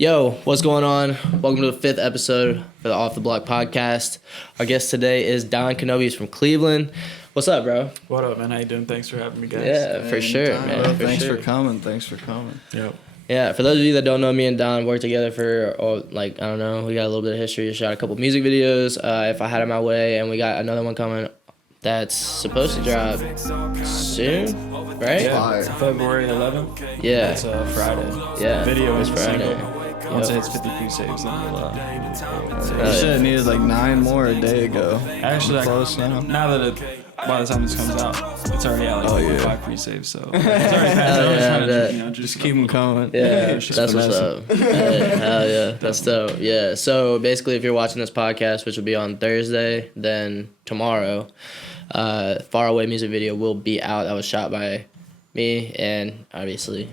Yo, what's going on? Welcome to the 5th episode for the Off the Block podcast. Our guest today is Don Kenobi. He's from Cleveland. What's up, bro? What up, man? How you doing? Thanks for having me, guys. Yeah, for sure, man. Bro, thanks for coming. Yep. Yeah, for those of you that don't know, me and Don worked together for, we got a little bit of history. Shot a couple music videos, If I Had It My Way, and we got another one coming that's supposed to drop soon, right? Yeah, February 11th. Yeah. That's Friday. Yeah. Video is Friday. Once it hits 50 pre-saves, then we'll You should have needed like 9 more a day ago. Actually, close now. Now that by the time this comes out, it's already at like 5 pre-saves, so it's already past. Just keep them coming. Yeah, that's what's up. Hell yeah, that's dope. Yeah, so basically, if you're watching this podcast, which will be on Thursday, then tomorrow, Far Away music video will be out. That was shot by me, and obviously,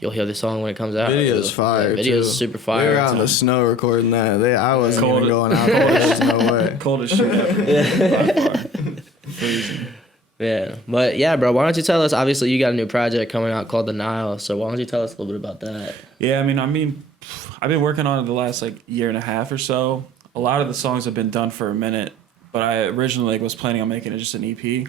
you'll hear the song when it comes out. Video's fire. Video's super fire. We were out in the snow recording that. I wasn't even going out there. There's no way. Cold as shit. Freezing. Yeah, but yeah, bro. Why don't you tell us? Obviously, you got a new project coming out called the Nile. So why don't you tell us a little bit about that? Yeah, I mean, I've been working on it the last year and a half or so. A lot of the songs have been done for a minute, but I originally was planning on making it just an EP.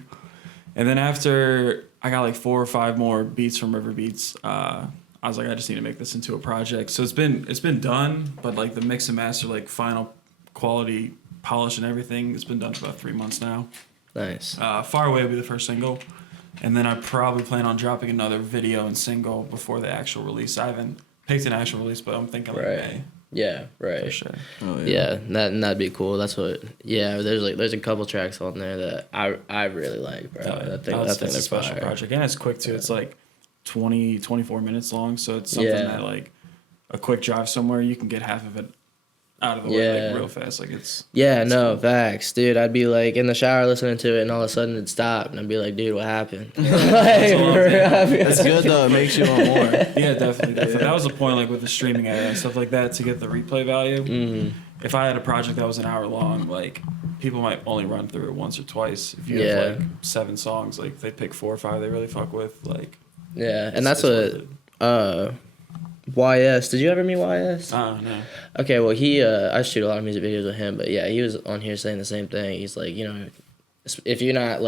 And then after I got 4 or 5 more beats from River Beats, I was like, I just need to make this into a project. So it's been done, but the mix and master, final quality polish and everything, it's been done for about 3 months now. Nice. Far Away will be the first single, and then I probably plan on dropping another video and single before the actual release. I haven't picked an actual release, but I'm thinking May. Yeah, right. For sure. Oh, yeah, that'd be cool. That's what. Yeah, there's a couple tracks on there that I really like, bro. I think that's a special fire. project, and it's quick too. It's 24 minutes long, so it's something that a quick drive somewhere you can get half of it out of the way real fast. It's no, cool. facts, dude. I'd be in the shower listening to it, and all of a sudden it'd stop, and I'd be like, dude, what happened? That's good though. It makes you want more. Yeah, definitely. That was the point, with the streaming era and stuff like that, to get the replay value. Mm-hmm. If I had a project that was an hour long, people might only run through it once or twice. If you have 7 songs, they pick 4 or 5 they really fuck with. Yeah, and that's what. YS, did you ever meet YS? No. Okay, well I shoot a lot of music videos with him, but yeah, he was on here saying the same thing. He's like, if you're not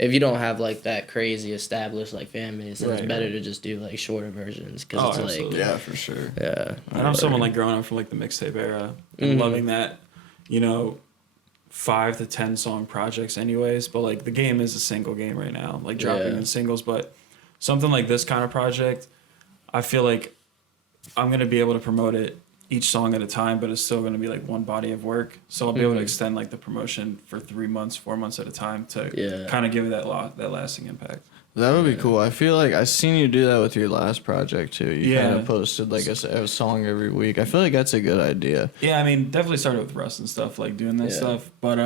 if you don't have that crazy established fan base, then it's better to just do shorter versions because it's absolutely. Yeah, for sure. Yeah. And I'm someone growing up from the mixtape era and loving that, 5 to 10 song projects anyways, but the game is a single game right now, dropping in singles, but something like this kind of project, I feel I'm going to be able to promote it each song at a time, but it's still going to be one body of work. So I'll be able to extend the promotion for 3 months, 4 months at a time to kind of give it that lasting impact. That would be cool. I feel I've seen you do that with your last project too. You kind of posted a song every week. I feel that's a good idea. Yeah, I mean, definitely started with Rust and stuff, doing that stuff. But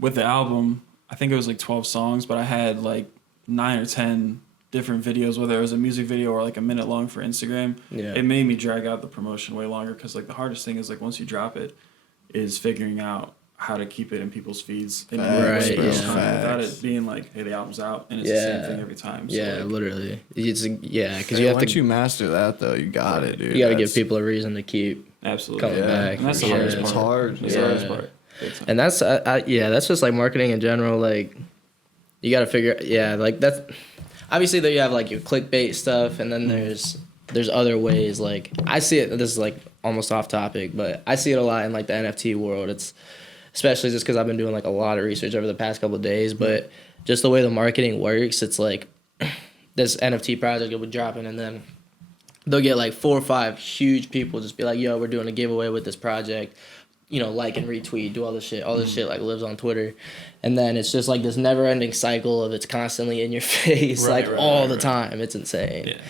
with the album, I think it was 12 songs, but I had 9 or 10 different videos, whether it was a music video or a minute long for Instagram. It made me drag out the promotion way longer because the hardest thing is once you drop it is figuring out how to keep it in people's feeds without it being hey, the album's out and it's the same thing every time. So literally. It's because you have once you master that though, you got it, dude. You got to give people a reason to keep absolutely coming back. And that's the hardest part. It's hard. That's the hardest part. And that's that's just marketing in general. You got to figure that's. Obviously, there you have your clickbait stuff, and then there's other ways. I see it. This is almost off topic, but I see it a lot in the NFT world. It's especially just because I've been doing a lot of research over the past couple of days. But just the way the marketing works, it's this NFT project will be dropping, and then they'll get 4 or 5 huge people just be like, "Yo, we're doing a giveaway with this project." you know, like and retweet, do all this shit. All this shit like lives on Twitter, and then it's just like this never-ending cycle of it's constantly in your face, all the time. It's insane. Yeah.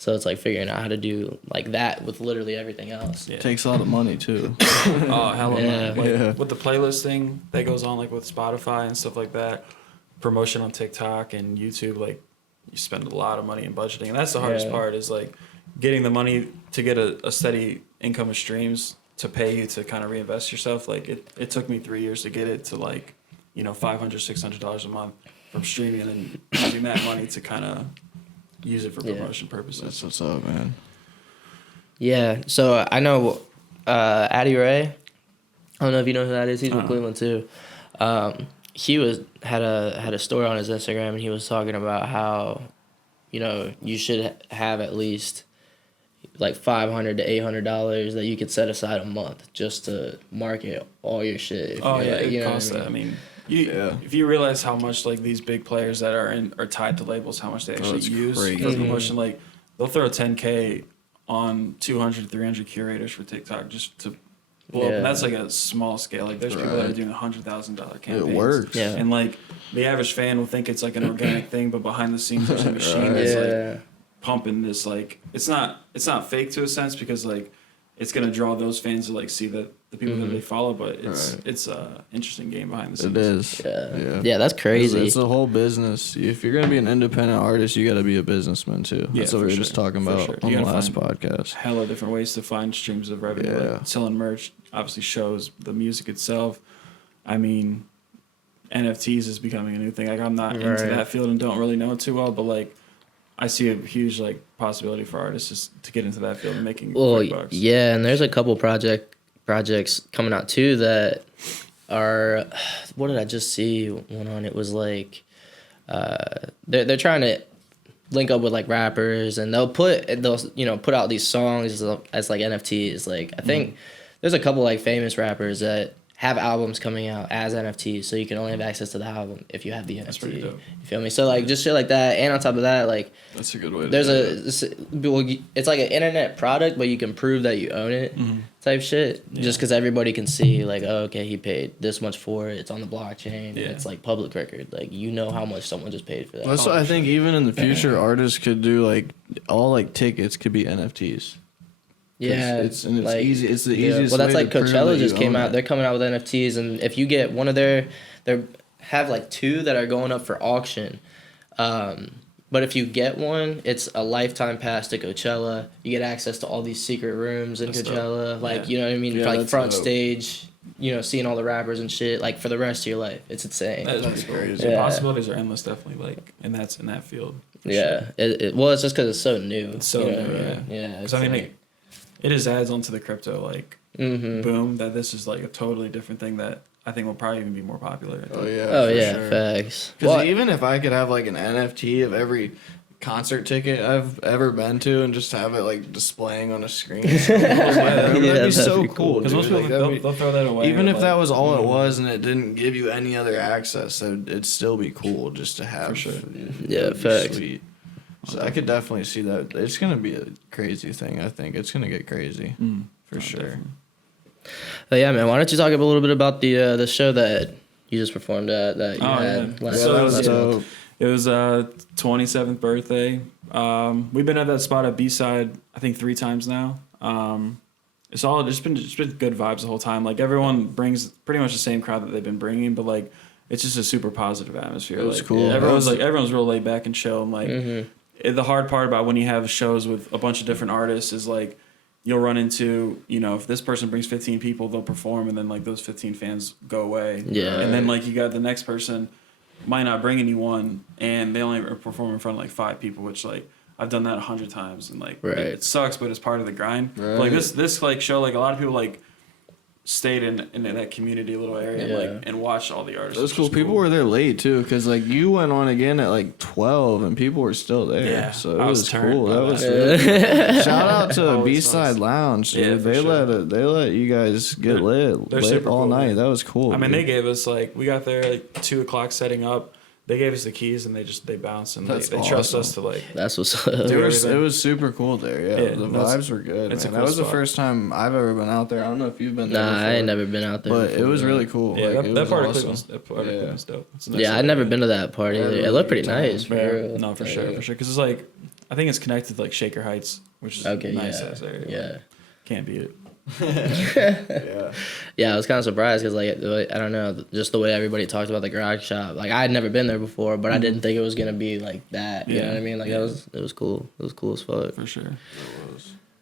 So it's like figuring out how to do like that with literally everything else. Yeah. It takes a lot of money too. Oh, hell of money. Like, with the playlist thing that goes on, like with Spotify and stuff like that, promotion on TikTok and YouTube, like you spend a lot of money in budgeting, and that's the hardest part is like getting the money to get a steady income of streams to pay you to kind of reinvest yourself. Like it took me 3 years to get it to like, you know, $500, $600 a month from streaming, and then using that money to kind of use it for promotion purposes. That's what's up, man. Yeah, so I know Addy Ray. I don't know if you know who that is. He's from Cleveland too. He had a story on his Instagram, and he was talking about how, you know, you should have at least like $500 to $800 that you could set aside a month just to market all your shit. It costs that. I mean, if you realize how much like these big players that are tied to labels, how much they actually use for promotion, like they'll throw $10K on 200, 300 curators for TikTok just to blow up. And that's like a small scale. Like there's people that are doing $100,000 campaigns. It works. Yeah. And like the average fan will think it's like an organic thing, but behind the scenes there's a machine that's like pumping this, like it's not fake to a sense, because like it's gonna draw those fans to like see the people that they follow, but it's a interesting game behind the scenes. It is. Yeah, that's crazy. It's a whole business. If you're gonna be an independent artist, you got to be a businessman too. That's what we were just talking about on the last podcast. Hella different ways to find streams of revenue. Like selling merch, obviously shows, the music itself. I mean, NFTs is becoming a new thing. Like I'm not into that field and don't really know it too well, but like I see a huge like possibility for artists just to get into that field and making quick bucks. Yeah, and there's a couple projects coming out too that are, what did I just see one on? It was like they're trying to link up with like rappers, and they'll put out these songs as like NFTs. Like I think there's a couple like famous rappers that have albums coming out as NFTs, so you can only have access to the album if you have the NFT. That's pretty dope. You feel me? So like just shit like that, and on top of that, like that's a good way. It's like an internet product, but you can prove that you own it, type shit. Yeah. Just because everybody can see, like, oh, okay, he paid this much for it. It's on the blockchain. Yeah. It's like public record. Like you know how much someone just paid for that. That's what I think. Even in the future, artists could do like all like tickets could be NFTs. Yeah, it's like, easy. It's the easiest. Well, that's way like to Coachella just came out. They're coming out with NFTs, and if you get one of they have like 2 that are going up for auction. But if you get one, it's a lifetime pass to Coachella. You get access to all these secret rooms in Coachella. Like you know what I mean? Yeah, like front stage. You know, seeing all the rappers and shit. Like for the rest of your life, it's insane. That's crazy. The possibilities are endless, definitely. Like, and that's in that field. Yeah. Sure. Well, it's just because it's so new. It's so new. Yeah. Because I mean, it just adds onto the crypto like boom that this is like a totally different thing that I think will probably even be more popular. Sure. Facts. Because even if I could have like an NFT of every concert ticket I've ever been to and just have it like displaying on a screen, that'd be so cool. Because most people they'll throw that away. Even if that was all it was and it didn't give you any other access, it'd still be cool just to have. For sure. Yeah, facts. Sweet. So I could definitely see that. It's going to be a crazy thing, I think. It's going to get crazy. For sure. Definitely. But yeah, man, why don't you talk a little bit about the show that you just performed at that you had last that was dope. It was 27th birthday. We've been at that spot at BSide, I think 3 times now. It's been good vibes the whole time. Like everyone brings pretty much the same crowd that they've been bringing, but like it's just a super positive atmosphere. It was cool. Everyone's real laid back and chill, and like the hard part about when you have shows with a bunch of different artists is like you'll run into, you know, if this person brings 15 people, they'll perform, and then like those 15 fans go away. Yeah. And then like you got the next person might not bring anyone, and they only perform in front of like 5 people, which like I've done that 100 times, and like it sucks, but it's part of the grind. Right. But, like this like show, like a lot of people like stayed in that community little area and watched all the artists. It was cool. People were there late too, because like you went on again at like 12 and people were still there. Yeah, so it was cool. That was really cool. Shout out to BSide Lounge, dude. They let you guys get lit all night. That was cool. I mean, they gave us like, we got there like 2:00 setting up. they gave us the keys and they bounce and they That's trust awesome. us to like. That's what's up. It was super cool there. Yeah, the that's- vibes were good. it's a Man. cool That was the spot. first time I've ever been out there. I don't know if you've been there. Nah, before, I ain't never been out there. But before, it was really cool. Yeah, Like, it that was part of awesome. Cleveland's dope. It's a nice Yeah, I'd little never area. been to that party. Yeah, It really looked pretty good time. nice, for real. No, for sure. Because it's like, I think it's connected to like Shaker Heights, which is Okay, nice yeah, ass area. yeah. Can't beat it. Yeah. Yeah, I was kind of surprised because, like, I don't know, just the way everybody talked about the garage shop. Like, I had never been there before, but I didn't think it was gonna be like that. You know what I mean? Like, it was cool. It was cool as fuck. For sure.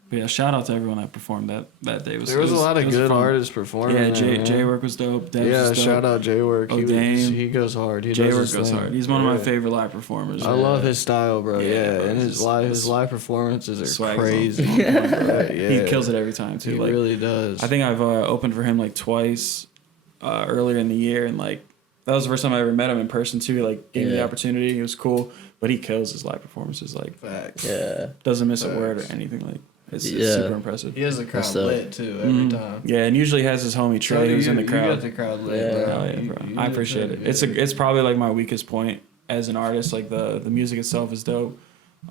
But yeah, shout out to everyone that performed that day. There was a lot of good artists performing. Yeah, there, man. J-Work was dope. Debs Yeah, was dope. shout out J-Work. Dame. He goes hard. He J-Work does his goes thing. hard. He's one of my Yeah. favorite live performers. I love his style, bro. Yeah, Yeah, bro. and his live performances are Swag's crazy. on point, bro. Yeah. He kills it every time too. He Like, really does. I think I've opened for him like twice earlier in the year, and like that was the first time I ever met him in person too. Like gave me the opportunity. It was cool, but he kills his live performances. Like Facts. Yeah. doesn't miss a word or anything. Like it's super impressive. He has the crowd That's dope. lit too every time. Yeah, and usually has his homie Trey who's in the You crowd. got the crowd lit, Yeah. bro. Hell yeah, bro. I appreciate it. It's probably like my weakest point as an artist. Like the music itself is dope.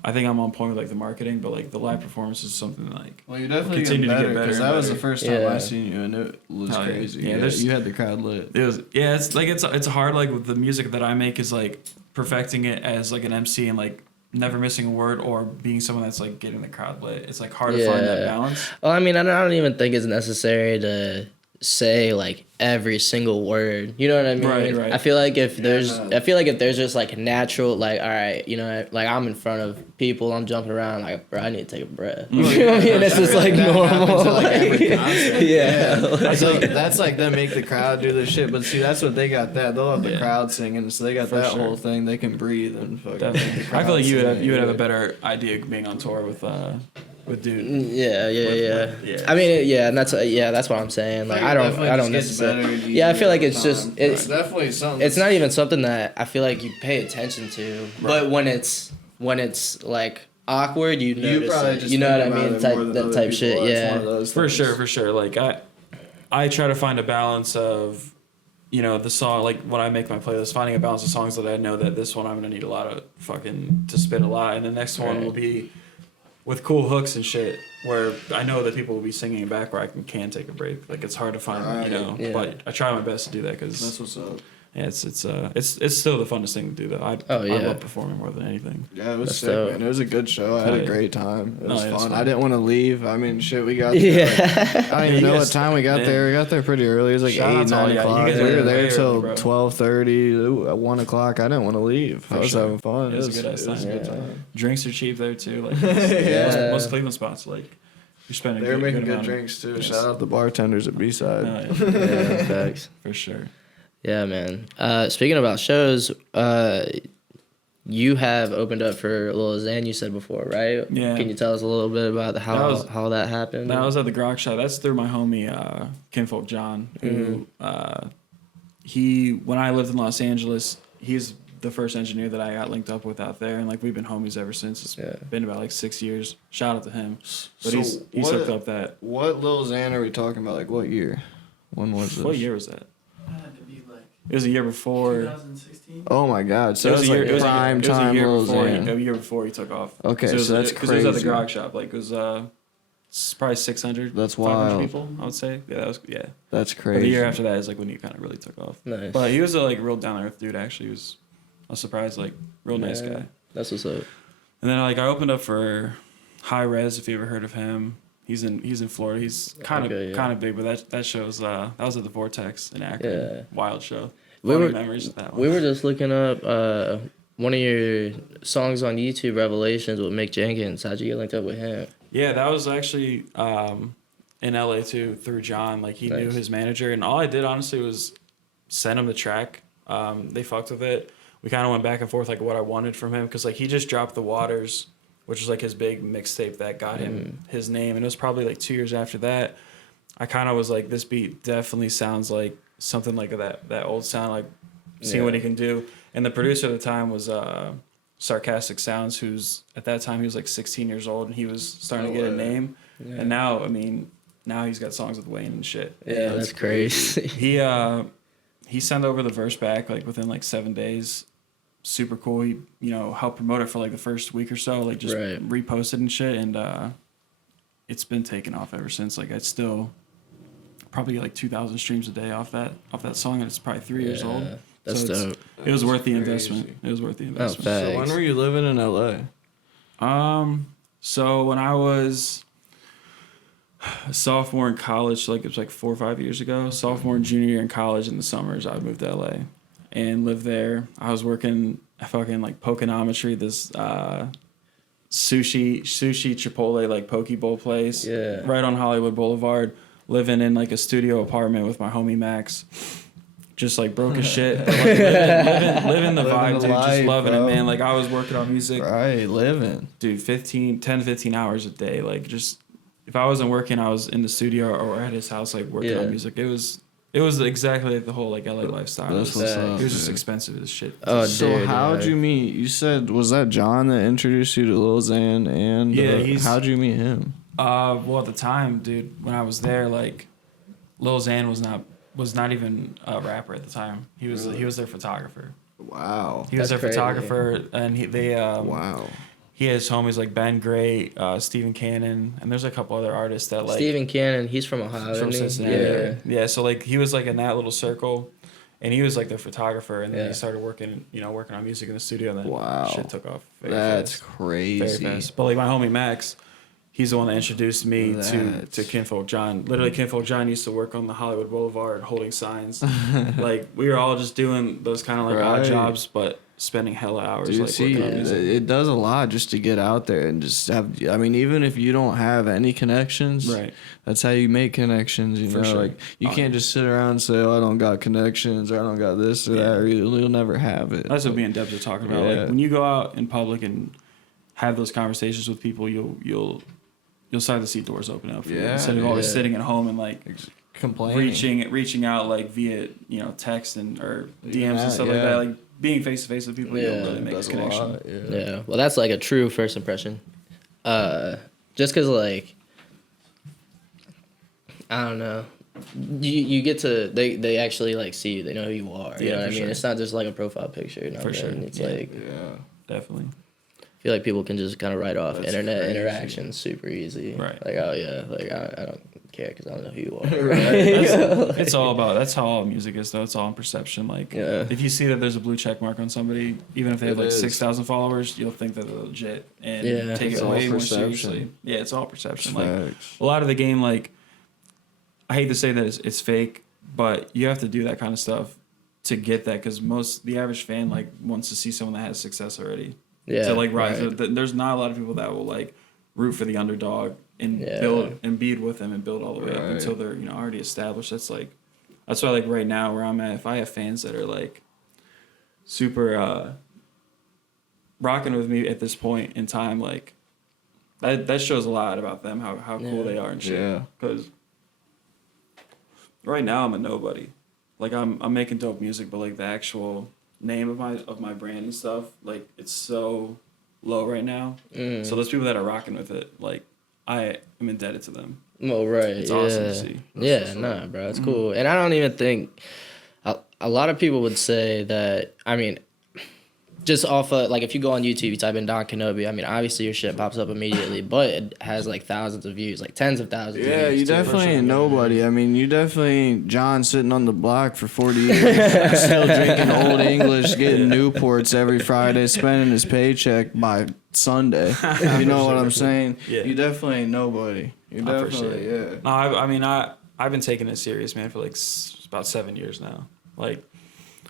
I think I'm on point with like the marketing, but like the live performance is something like. Well, you definitely Continue to get get better better because and that was the better. first time Yeah. I seen you, and it was Hell yeah. crazy. Yeah, Yeah, there's- you had the crowd lit. It was it's like it's hard like with the music that I make is like perfecting it as like an MC and like never missing a word or being someone that's like getting the crowd lit. It's like hard to find that Yeah. balance. Well, I mean, I don't even think it's necessary to say like every single word. You know what I mean? Right. I feel like if there's, no. I feel like if there's just like natural, like, all right, you know, like I'm in front of people, I'm jumping around, like, bro, I need to take a breath. You know what I mean? It's just like That normal. happens at, like, every Like, concert. yeah. That's like them make the crowd do the shit, but see, that's what they got. They'll have the Yeah. crowd singing, so they got For that sure. whole thing. They can breathe and fucking. Definitely. the I feel like you would crowd have a singing. better idea of being on tour with dude. Yeah. Yeah. I mean, yeah, and that's what I'm saying. Like, I don't necessarily. Yeah, I feel like it's just It's definitely something. it's not even something that I feel like you pay attention to. But when it's like awkward, you notice probably it. just You know what I think about mean? it Type more than that other type people. shit. It's Yeah. one of those For things. sure. Like I try to find a balance of, you know, the song, like when I make my playlist, finding a balance of songs that I know that this one I'm gonna need a lot of fucking to spit a lot, and the next one will be with cool hooks and shit where I know that people will be singing it back where I can take a break. Like it's hard to find, you know, Yeah. but I try my best to do that because That's what's up. yeah, it's still the funnest thing to do though. I love performing more than anything. Yeah, it was That's sick, dope. man. It was a good show. I had Oh, a yeah. great time. It was yeah, it's fun. fun. I didn't want to leave. I mean, shit, we got there. Yeah. I don't even you know what guys- time we got yeah. there. We got there pretty early. It was like Shout out 8, to all 9 y'all. You o'clock. guys We were were there way till early, bro. 12:30. At 1 o'clock. I didn't want to leave. I was sure. having fun. It was a good ass It was a time. good time. Drinks are cheap there too. Like Yeah. most Cleveland spots, like you're spending. They were making good good amount of- drinks too. Yes. Shout out the bartenders at BSide. Oh, yeah. Yeah, facts. For sure. Yeah, man. Speaking about shows, you have opened up for Lil Xan, you said before, right? Yeah. Can you tell us a little bit about how that happened? That was at the Grog Shop. That's through my homie Kinfolk John, who when I lived in Los Angeles, he's the first engineer that I got linked up with out there, and like we've been homies ever since. It's been about like 6 years. Shout out to him. But So he's what- hooked up that. What Lil Xan are we talking about? Like what year? When was this? What year was that? Had to be like It was a year before. 2016. Oh my God! So It it was like it was prime it was time a year Lil before. Xan. A year before he took off. Okay, it was, so that's because it was at the crazy. Grog Shop. Like it was it's probably 600. That's 500 wild. people. I would say. Yeah, that was That's But crazy. the year after that is like when he kind of really took off. Nice. But he was a like real down to earth dude. Actually, I was surprised. Like real nice Yeah. guy. That's what's up. And then like I opened up for High Res. If you ever heard of him, he's in Florida. He's kind of big, but that shows that was at the Vortex in Akron. Yeah. Wild show. We Funny were- memories of that one. We were just looking up one of your songs on YouTube, Revelations, with Mick Jenkins. How'd you get linked up with him? Yeah, that was actually in LA too through John. Like he knew Nice. his manager, and all I did honestly was send him the track. They fucked with it. We kind of went back and forth like what I wanted from him because like he just dropped The Waters, which was like his big mixtape that got him his name, and it was probably like 2 years after that. I kind of was like, this beat definitely sounds like something like that old sound, like seeing what he can do. And the producer at the time was Sarcastic Sounds, who's at that time he was like 16 years old and he was starting to get a name. Yeah. And now, I mean, now he's got songs with Wayne and shit. Yeah, And that's crazy. he sent over the verse back like within like 7 days, super cool. He, you know, helped promote it for like the first week or so, like just reposted and shit. And it's been taking off ever since. Like I still probably get like 2,000 streams a day off that song, and it's probably 3 years old. That's so dope. It was worth the investment. It was worth the investment. So when were you living in LA? So when I was a sophomore in college, like it was like 4 or 5 years ago, sophomore and junior year in college in the summers, I moved to LA and lived there. I was working fucking like Pokeonometry, this sushi Chipotle like poke bowl place. Yeah. Right on Hollywood Boulevard, living in like a studio apartment with my homie Max. Just like broke as shit. But, like, living the vibe, dude. Just loving it, man. Like I was working on music. Right, living. Dude, 10 to 15 hours a day. Like just if I wasn't working, I was in the studio or at his house like working on music. It was exactly like the whole like LA lifestyle. It was just expensive as shit. Oh, so how'd you meet? You said, was that John that introduced you to Lil Xan? And how'd you meet him? Well, at the time, dude, when I was there, like Lil Xan was not even a rapper at the time. He was their photographer. Wow. He was their photographer, and wow. He has homies like Ben Gray, Stephen Cannon, and there's a couple other artists that like Stephen Cannon. He's from Ohio. From Cincinnati. Yeah. So like he was like in that little circle, and he was like their photographer, and then he started working on music in the studio, and then shit took off. That's crazy. Very fast. But like my homie Max, he's the one that introduced me to Kinfolk John. Literally, Kinfolk John used to work on the Hollywood Boulevard holding signs. Like we were all just doing those kind of like odd jobs, but spending hella hours. Dude, working on music. It does a lot just to get out there and just have. I mean, even if you don't have any connections, right? That's how you make connections. You know, sure. Like you can't just sit around and say, "Oh, I don't got connections," or "I don't got this or that," or you'll never have it. That's what me and Debs are talking about. Like when you go out in public and have those conversations with people, you'll start to see doors open up for you instead of always sitting at home and like complaining, reaching out like via text and or DMs and stuff like that. Like being face to face with people, you'll really make a connection. Yeah, well, that's like a true first impression. Just because like I don't know, you get to they actually like see you, they know who you are. You know what I mean? Sure. It's not just like a profile picture. You know for sure. It's like definitely. I feel like people can just kind of write off internet crazy. interactions super easy. Right. Like, oh yeah, like I don't care because I don't know who you are. It's all about, that's how all music is though. It's all in perception. Like if you see that there's a blue check mark on somebody, even if they have like 6,000 followers, you'll think that they're legit and take it way more seriously. Yeah, it's all perception. Like a lot of the game, like I hate to say that it's fake, but you have to do that kind of stuff to get that because the average fan like wants to see someone that has success already. Yeah, to like rise. Right. There's not a lot of people that will like root for the underdog and build and be with them and build all the way up until they're already established. That's why like right now where I'm at, if I have fans that are like super rocking with me at this point in time, like that shows a lot about them, how cool they are and shit. Yeah. Because right now I'm a nobody. Like I'm making dope music, but like the actual name of my brand and stuff, like it's so low right now. So those people that are rocking with it, like I am indebted to them. Oh right, it's awesome to see. Nah, bro, it's cool. And I don't even think a lot of people would say that. I mean, just off of like if you go on YouTube, you type in Don Kenobi. I mean, obviously your shit pops up immediately, but it has like thousands of views, like tens of thousands. Yeah, of views you definitely ain't nobody. I mean, you definitely ain't John sitting on the block for 40 years, still drinking Old English, getting Newports every Friday, spending his paycheck by Sunday. You know what I'm saying? Yeah. You definitely ain't nobody. You definitely, No, I mean, I've been taking it serious, man, for like about 7 years now. Like,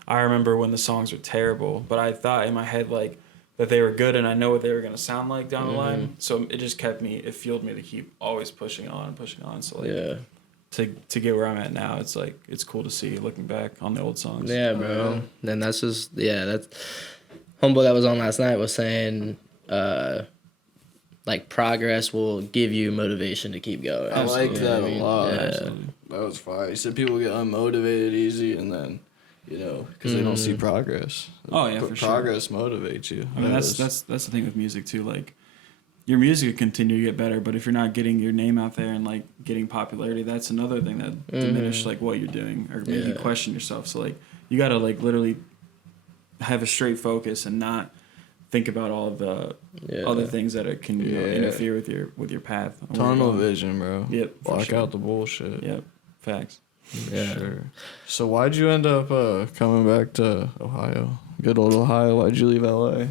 I remember when the songs were terrible, but I thought in my head like that they were good and I know what they were gonna sound like down the line. So it just fueled me to keep always pushing on. So like to get where I'm at now, it's like it's cool to see looking back on the old songs. Yeah, bro. Then that's just that's Humble that was on last night was saying like progress will give you motivation to keep going. I like that a lot. Yeah. That was fire. He said people get unmotivated easy and then because they don't see progress. Oh yeah, for sure. Progress motivates you. I mean, that's the thing with music too. Like, your music will continue to get better, but if you're not getting your name out there and like getting popularity, that's another thing that diminish like what you're doing or make you question yourself. So like, you gotta like literally have a straight focus and not think about all of the other things that it can interfere with your path. Tunnel vision, bro. Yep. Block out the bullshit. Yep. Facts. Yeah. Sure. So why'd you end up coming back to Ohio? Good old Ohio. Why'd you leave LA?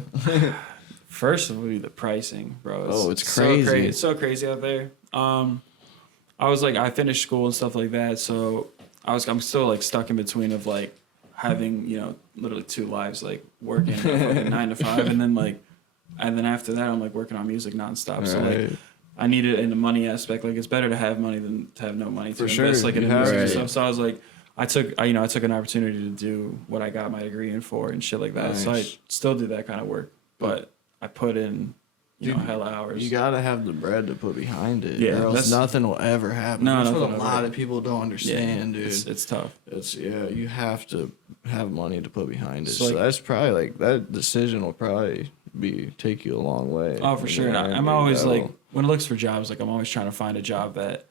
First would be the pricing, bro. It's crazy. It's so crazy out there. I was like, I finished school and stuff like that, so I'm still like stuck in between of like having, you know, literally 2 lives, like working like 9 to 5, and then after that I'm like working on music nonstop. So like I need it in the money aspect. Like it's better to have money than to have no money to invest like in music and stuff. So I was like, I took an opportunity to do what I got my degree in for and shit like that. Nice. So I still do that kind of work, but I put in, you know, hella hours. You gotta have the bread to put behind it. Yeah, or else nothing will ever happen. No, that's what a lot of people don't understand, dude. It's tough. You have to have money to put behind it. So like, that's probably like that decision will probably take you a long way. Oh, for sure. And I'm always like, when it looks for jobs, like I'm always trying to find a job that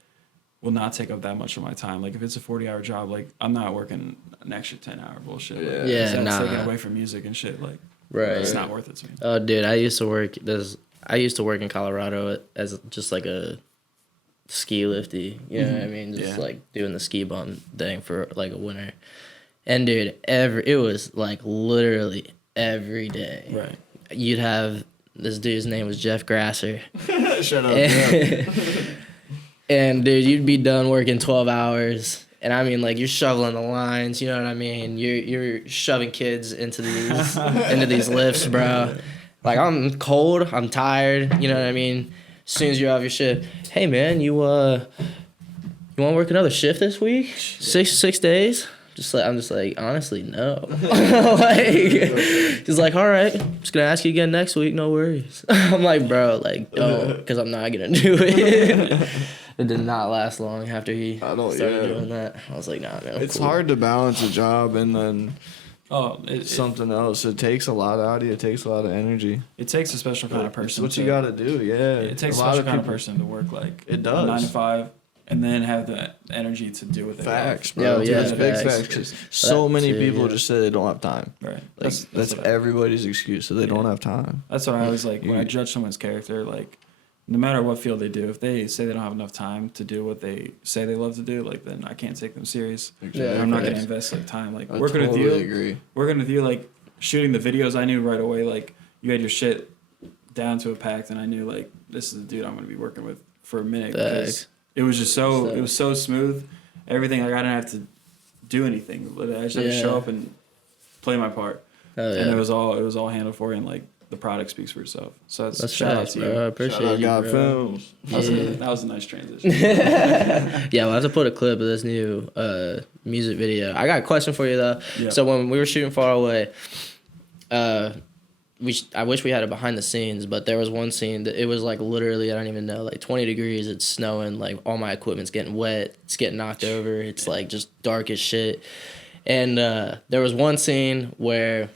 will not take up that much of my time. Like if it's a 40-hour job, like I'm not working an extra 10-hour bullshit. Like, that's taken away from music and shit. Like, it's not worth it to me. Oh, dude, I used to work in Colorado as just like a ski lifty. You know what I mean? Just like doing the ski bum thing for like a winter. And dude, it was like literally every day. Right. You'd have this dude's name was Jeff Grasser. Shut up, Jeff. And dude, you'd be done working 12 hours. And I mean, like, you're shoveling the lines, you know what I mean? You're shoving kids into these lifts, bro. Like, I'm cold, I'm tired, you know what I mean? As soon as you're off your shift, hey man, you want to work another shift this week? 6 days? I'm just like, honestly, no. Like, he's like, all right, just gonna ask you again next week, no worries. I'm like, bro, like, don't, because I'm not gonna do it. It did not last long after he started doing that. I was like, nah, man. It's hard to balance a job and then something else. It takes a lot out of you. It takes a lot of energy. It takes a special kind of person. It's what you got to do, yeah. It takes a special kind of person to work like it does 9 to 5 and then have the energy to do what they facts, love. bro. Yeah, it's big facts. Because so many people just say they don't have time. Right. Like, that's everybody's excuse, so they don't have time. That's what I always like when I judge someone's character, like, no matter what field they do, if they say they don't have enough time to do what they say they love to do, like, then I can't take them serious. Exactly. I'm not gonna invest like time. Like I totally agree. Working with you, like shooting the videos, I knew right away, like you had your shit down to a pact, and I knew like this is the dude I'm gonna be working with for a minute because it was just it was so smooth. Everything, like I didn't have to do anything. I just had to show up and play my part, and it was all handled for you, and like. The product speaks for itself. So that's shout out to you. Bro. I appreciate you, bro. Films. That was a nice transition. Yeah, we'll have to put a clip of this new music video. I got a question for you though. Yeah. So when we were shooting Far Away, I wish we had it behind the scenes, but there was one scene that it was like literally, I don't even know, like 20 degrees, it's snowing, like all my equipment's getting wet, it's getting knocked over, it's like just dark as shit. And there was one scene where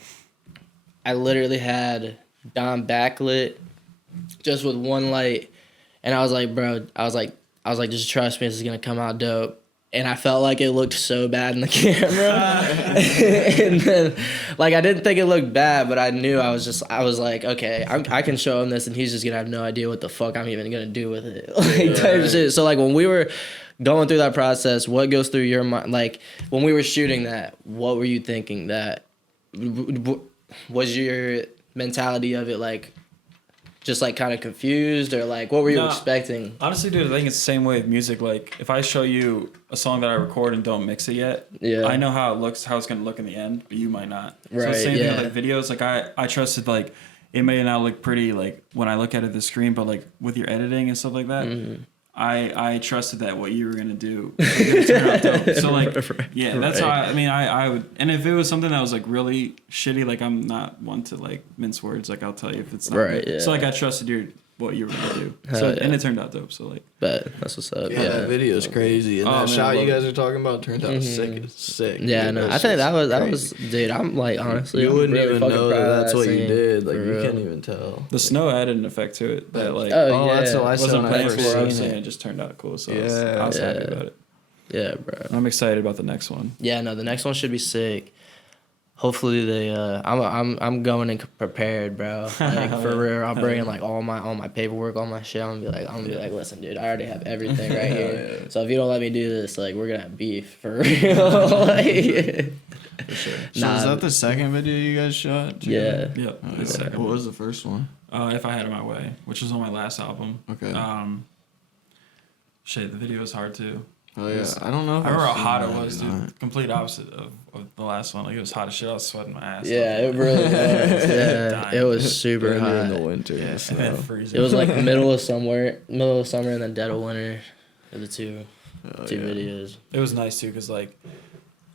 I literally had Dom backlit just with one light, and I was like, bro, just trust me, this is gonna come out dope. And I felt like it looked so bad in the camera. And then, like, I didn't think it looked bad, but I knew I was like, okay, I can show him this, and he's just gonna have no idea what the fuck I'm even gonna do with it, like type of shit. So like when we were going through that process, what goes through your mind? Like when we were shooting that, what were you thinking? That was your mentality of it like just like kind of confused, or like what were you expecting? Honestly, dude, I think it's the same way with music. Like if I show you a song that I record and don't mix it yet, I know how it looks, how it's gonna look in the end, but you might not. Right. So the same thing with like videos. Like I trusted, like it may not look pretty like when I look at it the screen, but like with your editing and stuff like that, I trusted that what you were gonna do was gonna turn out dope. So like, that's how I would. And if it was something that was like really shitty, like I'm not one to like mince words. Like I'll tell you if it's not good. Yeah. So like I trusted what you were gonna do. So and it turned out dope. So like, but that's what's up. Yeah, that video's crazy. And that shot you guys are talking about turned out sick. Yeah, no, I think that was dude. I'm like, honestly, you wouldn't really even know that's what you did. Like you can't even tell. The snow added an effect to it that like that's what I wasn't planned for us, it. and it just turned out cool. So I was happy about it. Yeah, bro. I'm excited about the next one. Yeah, no, the next one should be sick. hopefully they I'm going in prepared, bro. Like for real, I'm bringing like all my paperwork, all my shit. I'm gonna be like, listen, dude, I already have everything right here. So if you don't let me do this, like we're gonna have beef for real. Like, For sure. So is that the second video you guys shot together? Yeah. Yep. What was the first one? If I Had It My Way, which was on my last album. Okay. The video was hard too. Oh yeah, I don't know. If I remember how seen hot that it was, or not. dude. Complete opposite of the last one. Like it was hot as shit. I was sweating my ass Yeah, off. it really was. Yeah, Dying. it was super Earlier hot. in the winter. Yeah, and and stuff. then freezing. It was like middle of summer, and then dead of winter. Are the two videos. It was nice too, because like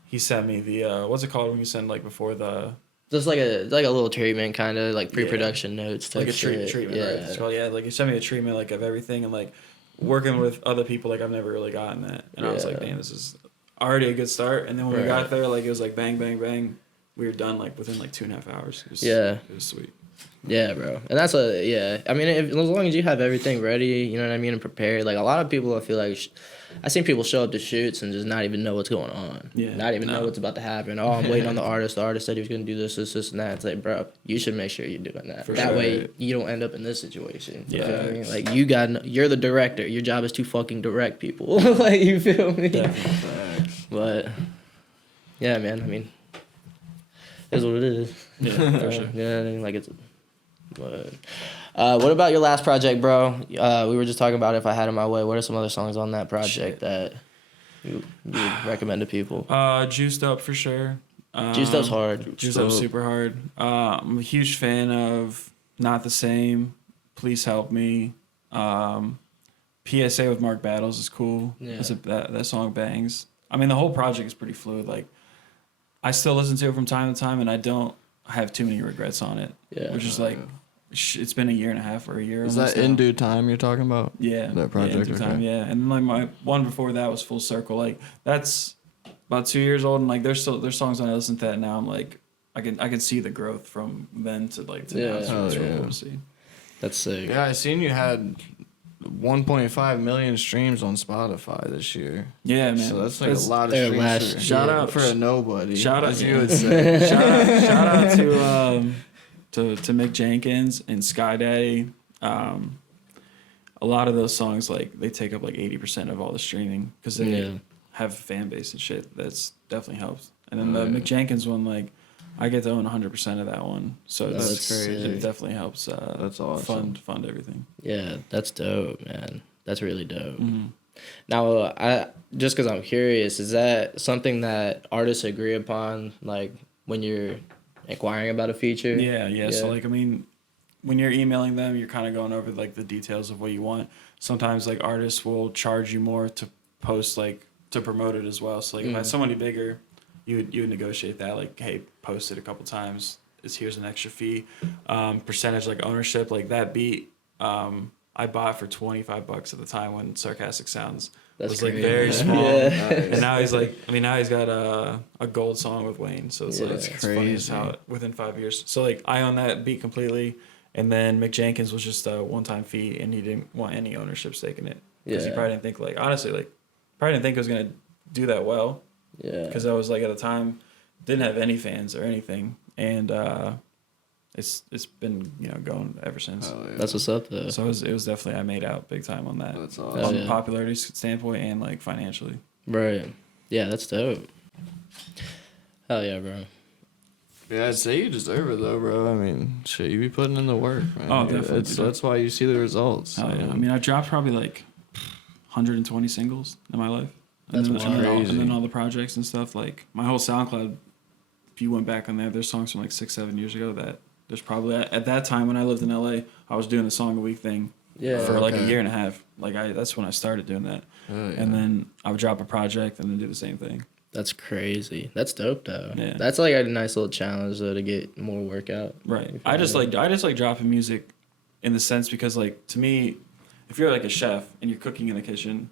he sent me the what's it called when you send like before the Just like a little treatment, kind of like pre-production notes type like a shit. treatment, yeah. right? It's called, yeah, like he sent me a treatment like of everything, and like working with other people, like I've never really gotten that, and I was like, damn, this is already a good start. And then when we got there, like it was like bang bang bang, we were done like within like 2.5 hours. It was sweet. Yeah, bro. And that's I mean, as long as you have everything ready, you know what I mean, and prepared. Like a lot of people, I feel like, I seen people show up to shoots and just not even know what's going on. Yeah. Not even know what's about to happen. Oh, I'm waiting on the artist. The artist said he was going to do this, and that. It's like, bro, you should make sure you're doing that. For that sure. way you don't end up in this situation. You Yeah. know what I mean? Like you're the director. Your job is to fucking direct people. Like, you feel me? Definitely. But yeah, man. I mean, it is what it is. Yeah, for sure. Yeah, I mean, like it's. But what about your last project, bro? We were just talking about If I Had It My Way. What are some other songs on that project that you would recommend to people? Juiced Up for sure. Juiced Up's hard. Juiced Up's super hard. I'm a huge fan of Not the Same, Please Help Me. PSA with Mark Battles is cool. Yeah. That song bangs. I mean, the whole project is pretty fluid. Like, I still listen to it from time to time, and I don't have too many regrets on it. Yeah. Which is like, it's been 1.5 years or a year. Is almost that In now. Due Time you're talking about? Yeah. That project, Yeah, In Due Time, okay. yeah. And like my one before that was Full Circle. Like, that's about 2 years old, and like there's songs when I listen to that now, I'm like, I can see the growth from then to like to now. So it's really cool to see. That's sick. Yeah, I seen you had 1.5 million streams on Spotify this year. Yeah, man. So that's like a lot of There streams. last- Shout out for a nobody. Shout out, as you would say. shout out to Mick Jenkins and Sky Daddy. A lot of those songs, like, they take up like 80% of all the streaming because they have a fan base and shit. That's definitely helps. And then the Mick Jenkins one, like, I get to own 100% of that one, so That's crazy. crazy. It definitely helps. That's awesome. Fund everything. Yeah, that's dope, man. That's really dope. Mm-hmm. Now, I just because I'm curious, is that something that artists agree upon, like when you're inquiring about a feature? Yeah. So like, I mean, when you're emailing them, you're kind of going over like the details of what you want. Sometimes like artists will charge you more to post, like to promote it as well. So like if I had somebody bigger, you would negotiate that, like, hey, post it a couple times. Here's an extra fee. Percentage, like ownership, like that beat. I bought for $25 at the time when Sarcastic Sounds was like crazy. very small. Yeah. And now he's like, I mean, now he's got a gold song with Wayne. So it's like, That's it's funny as how within 5 years. So like, I own that beat completely. And then Mick Jenkins was just a one-time fee, and he didn't want any ownership stake in it. Because he probably didn't think, like, honestly, like, probably didn't think it was going to do that well. Yeah. Because I was like, at the time, didn't have any fans or anything. And it's been, going ever since. Oh, yeah. That's what's up, though. So it was definitely, I made out big time on that. That's Oh, From yeah. a popularity standpoint and like financially. Right. Yeah, that's dope. Hell yeah, bro. Yeah, I'd say you deserve it though, bro. I mean, shit, you be putting in the work, man. Oh, definitely. That's why you see the results. Hell yeah. I mean, I dropped probably like 120 singles in my life. That's and crazy. then all the projects and stuff. Like my whole SoundCloud, if you went back on there, there's songs from like 6-7 years ago that there's probably at that time when I lived in LA, I was doing the song a week thing for like a 1.5 years. Like that's when I started doing that. Oh, yeah. And then I would drop a project and then do the same thing. That's crazy. That's dope, though. Yeah. That's like a nice little challenge, though, to get more work out. Right. I just like dropping music in the sense because like to me, if you're like a chef and you're cooking in the kitchen,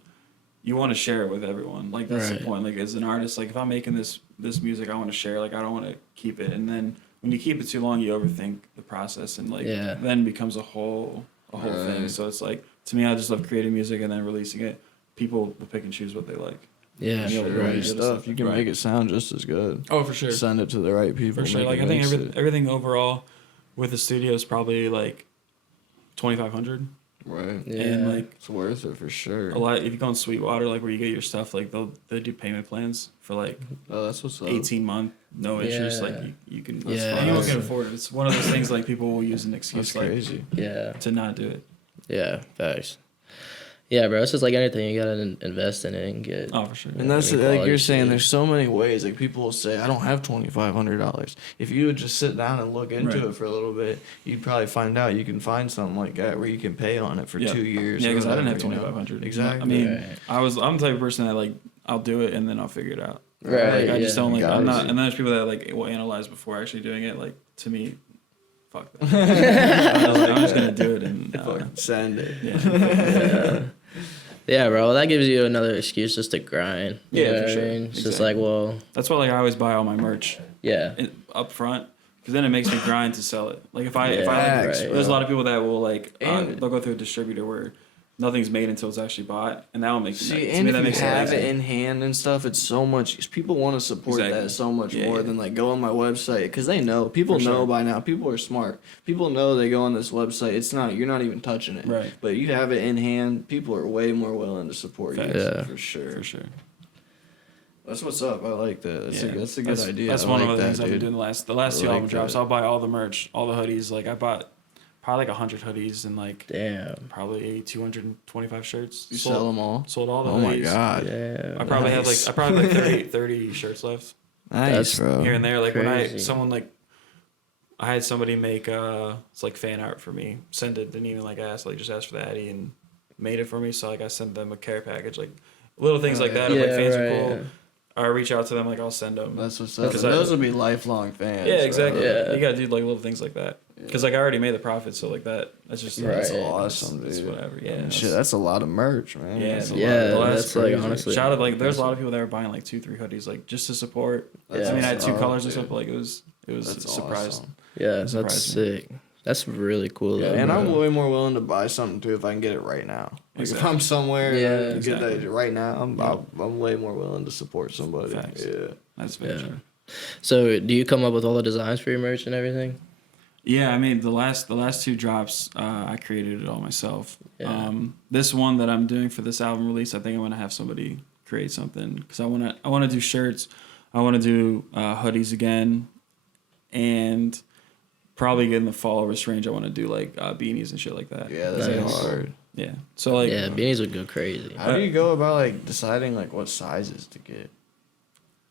you want to share it with everyone. Like that's Right. the point. Like as an artist, like if I'm making this music, I want to share. Like I don't want to keep it. And then when you keep it too long, you overthink the process and like then it becomes a whole thing. So it's like to me, I just love creating music and then releasing it. People will pick and choose what they like. Yeah, Being able to the right really do the stuff. You can Right. make it sound just as good. Oh, for sure. Send it to the right people. For sure. make Like it I think mix it. everything overall with the studio is probably like 2,500. Right. Yeah. And like It's worth it for sure. a lot, if you go on Sweetwater, like where you get your stuff, like they do payment plans for like Oh, that's what's up. 18-month, no interest. Yeah. Like you can, Yeah. anyone can afford it. It's one of those things like people will use an excuse That's like crazy. Yeah. to not do it. Yeah. Facts. Yeah, bro. It's just like anything. You gotta invest in it and get. Oh, for sure. And that's I mean, like quality you're saying. shit. There's so many ways. Like people will say, "I don't have $2,500." If you would just sit down and look into Right. it for a little bit, you'd probably find out you can find something like that where you can pay on it for Yeah. 2 years. Yeah, or because I didn't have whatever, you know? 2,500. Exactly. I mean, Right. I'm the type of person that like I'll do it and then I'll figure it out. Right. Like I just yeah. don't like. I'm not. Guys. And then there's people that like will analyze before actually doing it. Like to me, fuck that. I'm just gonna do it and Fucking send it. yeah. Yeah, bro. That gives you another excuse just to grind. You Yeah, know for what I sure. mean? It's just Exactly. like, well, That's why like I always buy all my merch yeah. up front because then it makes me grind to sell it. Like if I Yeah, like, right. there's a lot of people that will like And- they'll go through a distributor where nothing's made until it's actually bought, and that will make See, to and me if that you makes have it it lazy. in hand and stuff, it's so much. People want to support Exactly. that so much Yeah, more yeah. than like go on my website because they know. People For know sure. by now. People are smart. People know they go on this website. It's not. You're not even touching it. Right. But you have it in hand. People are way more willing to support you. Facts. Yeah. For sure. For sure. That's what's up. I like that. That's a good idea. That's I one like of the that, things I've been dude. doing the last I two like album drops. that. I'll buy all the merch, all the hoodies. Like I bought probably like 100 hoodies and like Damn. probably 225 shirts. You sell them all. Sold all the Oh my hoodies. god. Yeah. I probably Nice. have like 30 shirts left Nice, That's bro. here and there. Like when Crazy. someone like I had somebody make it's like fan art for me. Send it, didn't even like ask, like just asked for the Addy and made it for me. So like I sent them a care package, like little things like that. If, like fans are cool. yeah. I reach out to them, like I'll send them. That's what's up. Because Those will be lifelong fans. Yeah, bro. exactly. Yeah. You gotta do like little things like that. Because like I already made the profit, so like that's just Right. That's Yeah, awesome, it's dude. whatever. Yeah. Shit, that's- that's a lot of merch, man. Yeah, That's it's a a lot. lot. Yeah, Well, that's that's like crazy. honestly. Shout out, like there's a lot of people that were buying like 2-3 hoodies like just to support. Yeah. I mean I had 2 That's colors and awesome, stuff, but like it was That's a surprise. awesome. Yeah, that's surprised me. sick. That's really cool. Yeah, though, and I'm bro. way more willing to buy something too if I can get it right now. Like if Exactly. I'm somewhere Yeah, and I can exactly. get that right now, I'm way more willing to support somebody. Facts. Yeah. That's very Yeah. true. So, do you come up with all the designs for your merch and everything? Yeah, I mean the last 2 drops, I created it all myself. Yeah. This one that I'm doing for this album release, I think I'm gonna have somebody create something because I wanna do shirts, I wanna do hoodies again, and probably get in the followers range. I wanna do like beanies and shit like that. Yeah, that's Nice. hard. Yeah. So like Yeah, beanies would go crazy. How do you go about like deciding like what sizes to get?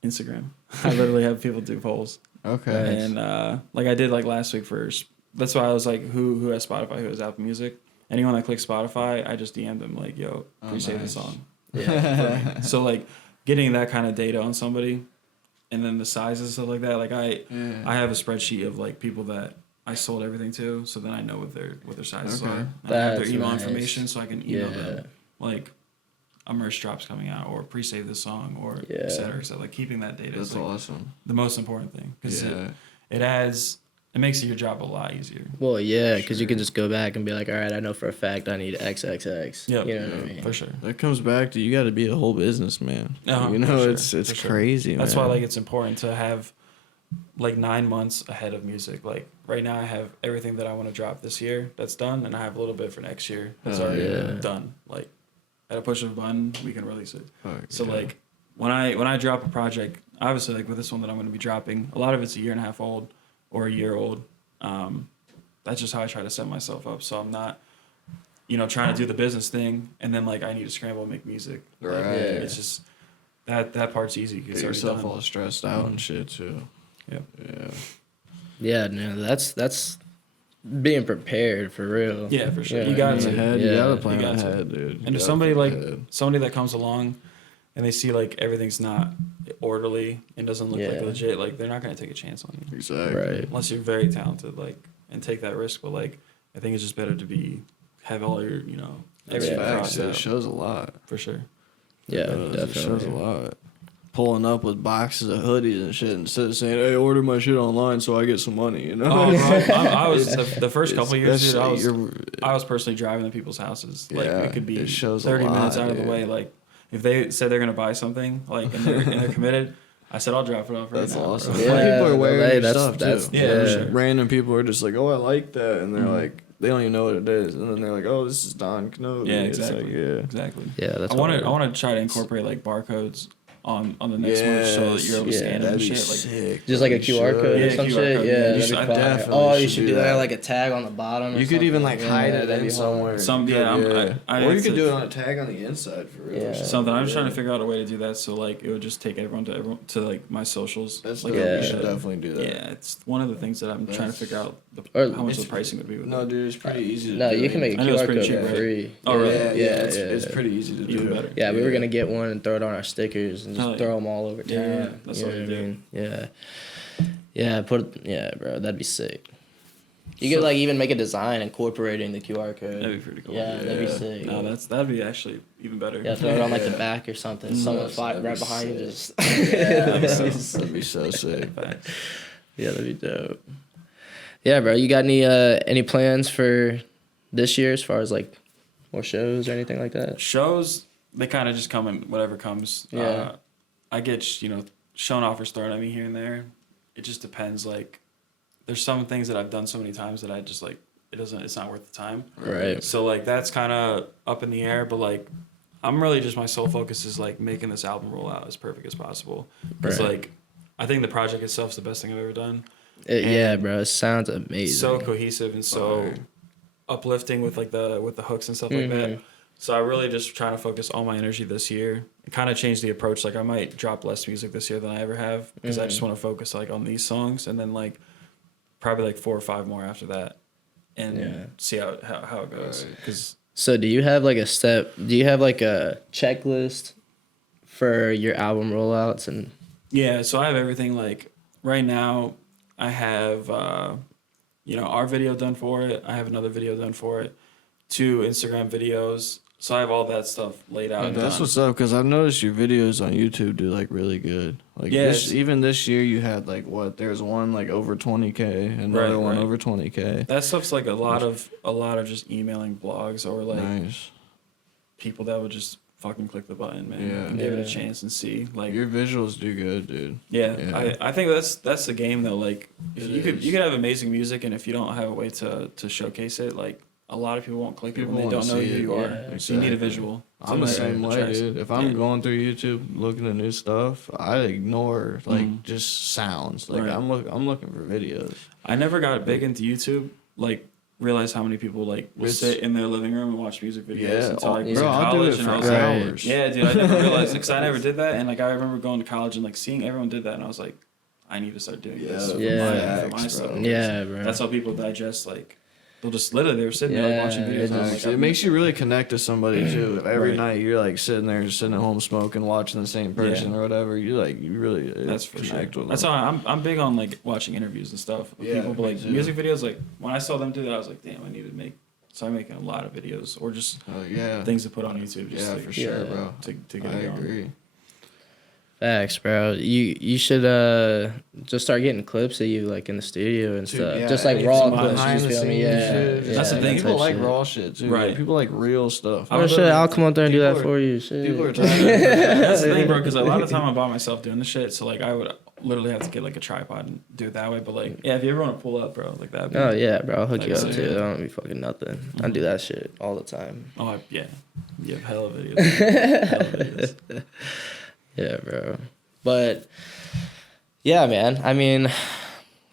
Instagram, I literally have people do polls. Okay. Nice. And like I did like last week first. That's why I was like, who has Spotify, who has Apple Music? Anyone that clicks Spotify, I just DM'd them like, yo, appreciate the nice. song. Yeah. So like getting that kind of data on somebody, and then the sizes and stuff like that. Like I have a spreadsheet of like people that I sold everything to, so then I know what their sizes Okay. are. And I have That's their email nice. information, so I can email Yeah. them like a merch drop's coming out, or pre-save this song, or Yeah. et cetera. So like keeping that data That's is like awesome. the most important thing because Yeah. it makes your job a lot easier. Well, yeah, because you can just go back and be like, all right, I know for a fact I need XXX. Yep. You know what I mean? For sure. That comes back to you got to be a whole businessman. Uh-huh, You know, for sure, it's for sure. crazy. That's man. why like it's important to have like 9 months ahead of music. Like right now I have everything that I want to drop this year that's done, and I have a little bit for next year that's Oh, already yeah. done. Like at a push of a button we can release it. Fuck, So yeah. like when I drop a project, obviously like with this one that I'm going to be dropping, a lot of it's 1.5 years old or a year old. That's just how I try to set myself up. So I'm not, trying to do the business thing and then like I need to scramble and make music. Like, Right. it's just that part's easy. Get It's already yourself done. all stressed out and shit too. Yep. Yeah. Yeah, no, that's being prepared for real. Yeah, for sure. Yeah, You got I to. mean, Ahead, yeah, you gotta you plan got to. ahead, dude. You And gotta if somebody plan like ahead. somebody that comes along and they see like everything's not orderly and doesn't look like Yeah. legit, like they're not gonna take a chance on you Exactly. Right. unless you're very talented, like and take that risk. But like I think it's just better to have all your That's everything facts. crossed It out shows a lot. for sure. Yeah, It shows a definitely. lot. Pulling up with boxes of hoodies and shit instead of saying, "Hey, order my shit online so I get some money," you know. Oh, bro, I was the first couple of years, That's- dude. you're- I was personally driving to people's houses. Like Yeah, it could be it shows a 30 minutes lot, out of the dude. way. Like if they say they're gonna buy something, like, and they're committed, I said I'll drop it off right That's now. awesome. Bro. Yeah, People are wearing your that's- stuff that's- too. Yeah, for sure. Random people are just like, oh, I like that, and they're like, they don't even know what it is, and then they're like, oh, this is Don Kenobi. Yeah, It's exactly. like, yeah. Exactly. Yeah, that's I want to try to incorporate like barcodes on the next one so that you're able to scan it and that'd be shit. Like, sick. just like a QR code Yeah, or some QR shit. code, Yeah, yeah. that'd You be should- I fire. definitely Oh, you should should do do that that. like a tag on the bottom. Or You could even like something. hide Yeah, it that'd in be somewhere. Some- yeah, I or you have could to- do it on a tag on the inside for real. Yeah. something. I'm just trying to figure out a way to do that so like it would just take everyone to like my socials. That's like dope. Yeah. You should definitely do that. Yeah, it's one of the things that I'm trying to figure out Or- how much the It's- pricing would be with No, it. dude, it's pretty easy to No, do. you can make a I know it's QR pretty code cheap, for right? free. Oh, really? Yeah, it's pretty easy to Even do. better. Yeah, we were gonna get one and throw it on our stickers and just Oh, yeah. throw them all over town. Yeah, that's you what know we what I do. mean? Yeah, yeah. Bro, that'd be sick. You So- could like even make a design incorporating the QR code. That'd be pretty cool. Yeah, that'd be sick. No, that'd be actually even better. Yeah, throw it on like the Yeah. back or something. Mm. Someone That'd fight be right behind you. sick. Just That'd be so sick. yeah, that'd be dope. Yeah, bro. You got any plans for this year as far as like more shows or anything like that? Shows, they kind of just come in whatever comes. Yeah. I get shown offers thrown at me here and there. It just depends. Like, there's some things that I've done so many times that I just like it's not worth the time. Right. So like that's kind of up in the air, but like I'm really just my sole focus is like making this album roll out as perfect as possible. Because Right. like I think the project itself is the best thing I've ever done. Yeah, bro. It sounds amazing. So cohesive and so Fire. uplifting with like the hooks and stuff like that. So I really just try to focus all my energy this year and kind of change the approach. Like I might drop less music this year than I ever have because I just want to focus like on these songs and then like probably like 4 or 5 more after that and see how it goes. Right. Because So do you have like do you have like a checklist for your album rollouts and yeah, so I have everything like right now I have our video done for it. I have another video done for it. 2 Instagram videos. So I have all that stuff laid out. and That's done. what's up, because I've noticed your videos on YouTube do like really good. Like Yeah, even this year you had like there's one like over 20K, another one right. over 20K. That stuff's like a lot of just emailing blogs or like Nice. people that would just fucking click the button, man, Yeah. and give it Yeah. a chance and see. Like, Your visuals do good, dude. yeah. I think that's the game though. Like, if It you could is. have amazing music, and if you don't have a way to showcase it, like a lot of people won't click it People when they wanna don't know see who it, you are. yeah, So you need a exactly. visual. I'm the same way, attracts- dude. If I'm yeah. going through YouTube looking at new stuff, I ignore like Mhm. just sounds. Like Right. I'm looking for videos. I never got big into YouTube. Like, realize how many people like will It's- sit in their living room and watch music videos Yeah, until I was bro, in I'll do college it and for I was like, hours. yeah, dude, I never realized because I never did that, and like I remember going to college and like seeing everyone did that, and I was like, I need to start doing this for Yeah. my Facts, stuff. bro. yeah, bro. That's how people digest. Like, they'll just literally they were sitting there like, watching Yeah, videos. And I was Nice. like, It makes you really connect to somebody too. If every Right. night you're like sitting there, just sitting at home smoking, watching the same person Yeah. or whatever, you really That's for sure. connect with That's them. how I'm big on like watching interviews and stuff with Yeah, people. But me like too. music videos, like when I saw them do that, I was like, damn, I need to make. So I'm making a lot of videos or just Yeah, things to put on YouTube. Just yeah, like, for sure, Yeah. bro. To get I it going. agree. Facts, bro. You should just start getting clips of you like in the studio and Dude, stuff. yeah, Just like it's raw behind clips. You Behind just the feel me? scenes Yeah. shit. Yeah, That's the thing, that People type like shit. raw shit too. Right. Like, people like real stuff. Oh shit! I'll come out there and do that People for you. Shit. People are tired. That's the thing, bro. Because a lot of the time I'm by myself doing the shit, so like I would literally have to get like a tripod and do it that way. But like, yeah, if you ever want to pull up, bro, like that. Oh yeah, bro. I'll hook you Like, up so, too. yeah. I don't be fucking nothing. I do that shit all the time. Oh yeah, you have hella videos. Hella videos. Yeah, bro. But yeah, man. I mean,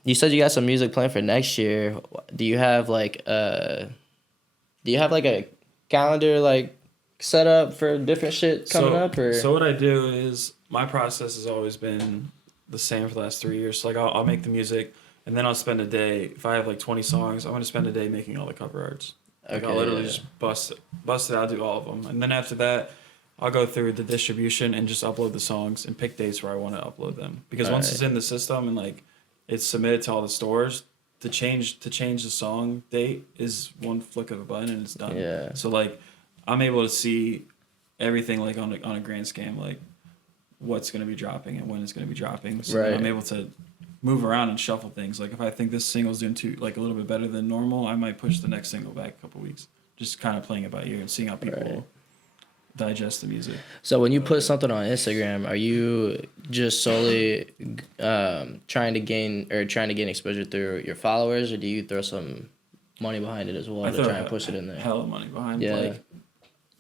you said you got some music planned for next year. Do you have like a calendar like set up for different shit coming up or? So what I do is my process has always been the same for the last 3 years. So like I'll make the music and then I'll spend a day. If I have like 20 songs, I'm gonna spend a day making all the cover arts. Like I'll Okay, literally yeah. just bust it out, do all of them, and then after that, I'll go through the distribution and just upload the songs and pick dates where I want to upload them. Because once Alright. it's in the system and like it's submitted to all the stores, to change the song date is one flick of a button and it's done. Yeah. So like I'm able to see everything like on a grand scale, like what's gonna be dropping and when it's gonna be dropping. So then Right. I'm able to move around and shuffle things. Like if I think this single's doing like a little bit better than normal, I might push the next single back a couple weeks. Just kind of playing it by ear and seeing how people Right. digest the music. So when you put something on Instagram, are you just solely trying to gain exposure through your followers, or do you throw some money behind it as well to try and push it in there? Hella money behind. Yeah. Like,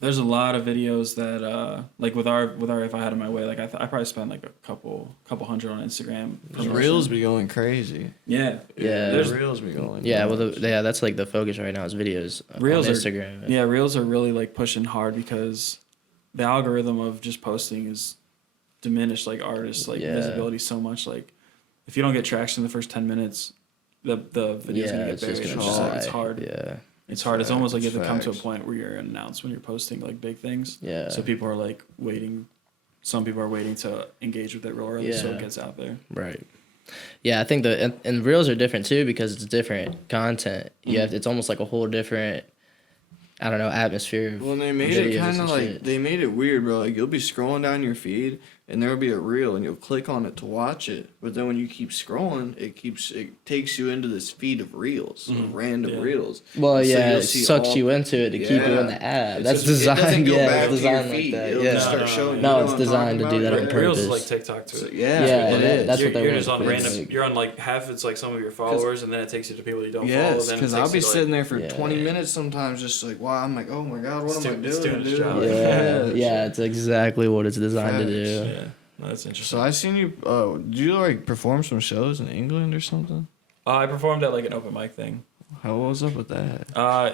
there's a lot of videos that like with our If I Had It My Way, like I probably spent like a couple hundred on Instagram. The reels be going crazy. Yeah. Yeah. The reels be going. Yeah, well, that's like the focus right now is videos Reels on are- Instagram. Yeah, reels are really like pushing hard because the algorithm of just posting is diminished like artists like visibility so much. Like if you don't get traction in the first 10 minutes, the video's gonna get buried. It's hard. Yeah. It's hard. It's almost like you have to come to a Facts. point where you're announced when you're posting like big things. Yeah. So people are like waiting. Some people are waiting to engage with it real early so it gets out there. Right. Yeah, I think and reels are different too because it's different content. It's almost like a whole different, I don't know, atmosphere. Well, they made it kind of like they made it weird, bro. Like you'll be scrolling down your feed and there'll be a reel and you'll click on it to watch it, but then when you keep scrolling, it takes you into this feed of reels, of random reels. Well, So yeah, you'll it see sucks all- you into it to keep you in the ad. That's It doesn't designed. go Yeah, back it's to your designed like feed. that. It'll Yeah. just start showing you. No, You know it's what I'm designed talking to do about? that on Reels is purpose. like TikTok to it. That's what they You're want. just on It's random. like- You're on like half. It's like some of your followers, and then it takes you to people you don't follow. Yes, Then because I'll be sitting there for 20 Yeah. minutes sometimes, just like, wow, I'm like, oh my god, what am I It's doing doing, its dude? job. Yeah, it's exactly what it's designed to do. Yeah, no, that's interesting. So I seen you. Did you like perform some shows in England or something? I performed at like an open mic thing. How was up with that?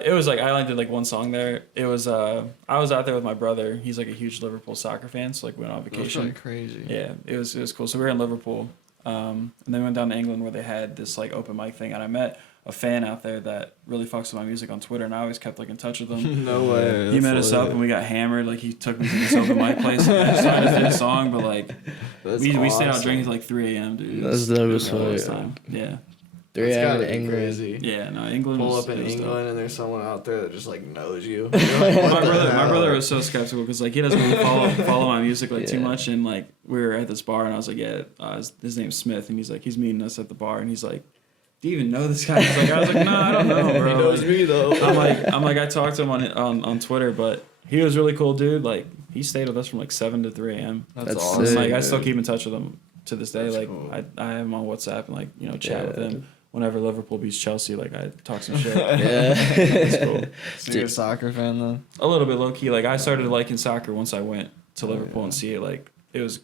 It was like I only did like one song there. It was I was out there with my brother. He's like a huge Liverpool soccer fan, so like we went on That's vacation. really crazy. Yeah, it was cool. So we were in Liverpool, and then we went down to England where they had this like open mic thing, and I met a fan out there that really fucks with my music on Twitter, and I always kept like in touch with him. No way. He met us up and we got hammered. Like he took me to this open mic place. And I decided to do a song, but like we stayed out drinking till like 3 a.m. dude. That's dope as This fuck. time. Yeah. 3 That's a.m. gotta in be England. crazy. Yeah. No, England. Pull was, up in it was England dope. and there's someone out there that just like knows you. My brother was so skeptical because like he doesn't really follow my music like too much, and like we were at this bar and I was like, his name's Smith, and he's like, he's meeting us at the bar, and he's like, do you even know this guy? I was like, no, I don't know, bro. He knows me though. I'm like, I talked to him on Twitter, but he was really cool, dude. Like he stayed with us from like 7 to 3 a.m. That's That's awesome. sick. Like I dude. still keep in touch with him to this day. That's Like cool. I have him on WhatsApp and like chat with Yeah. him. Whenever Liverpool beats Chelsea, like I talk some shit. Yeah. It's cool. So you're a soccer fan then? A little bit low key. Like I started liking soccer once I went to Liverpool and see it. Like it was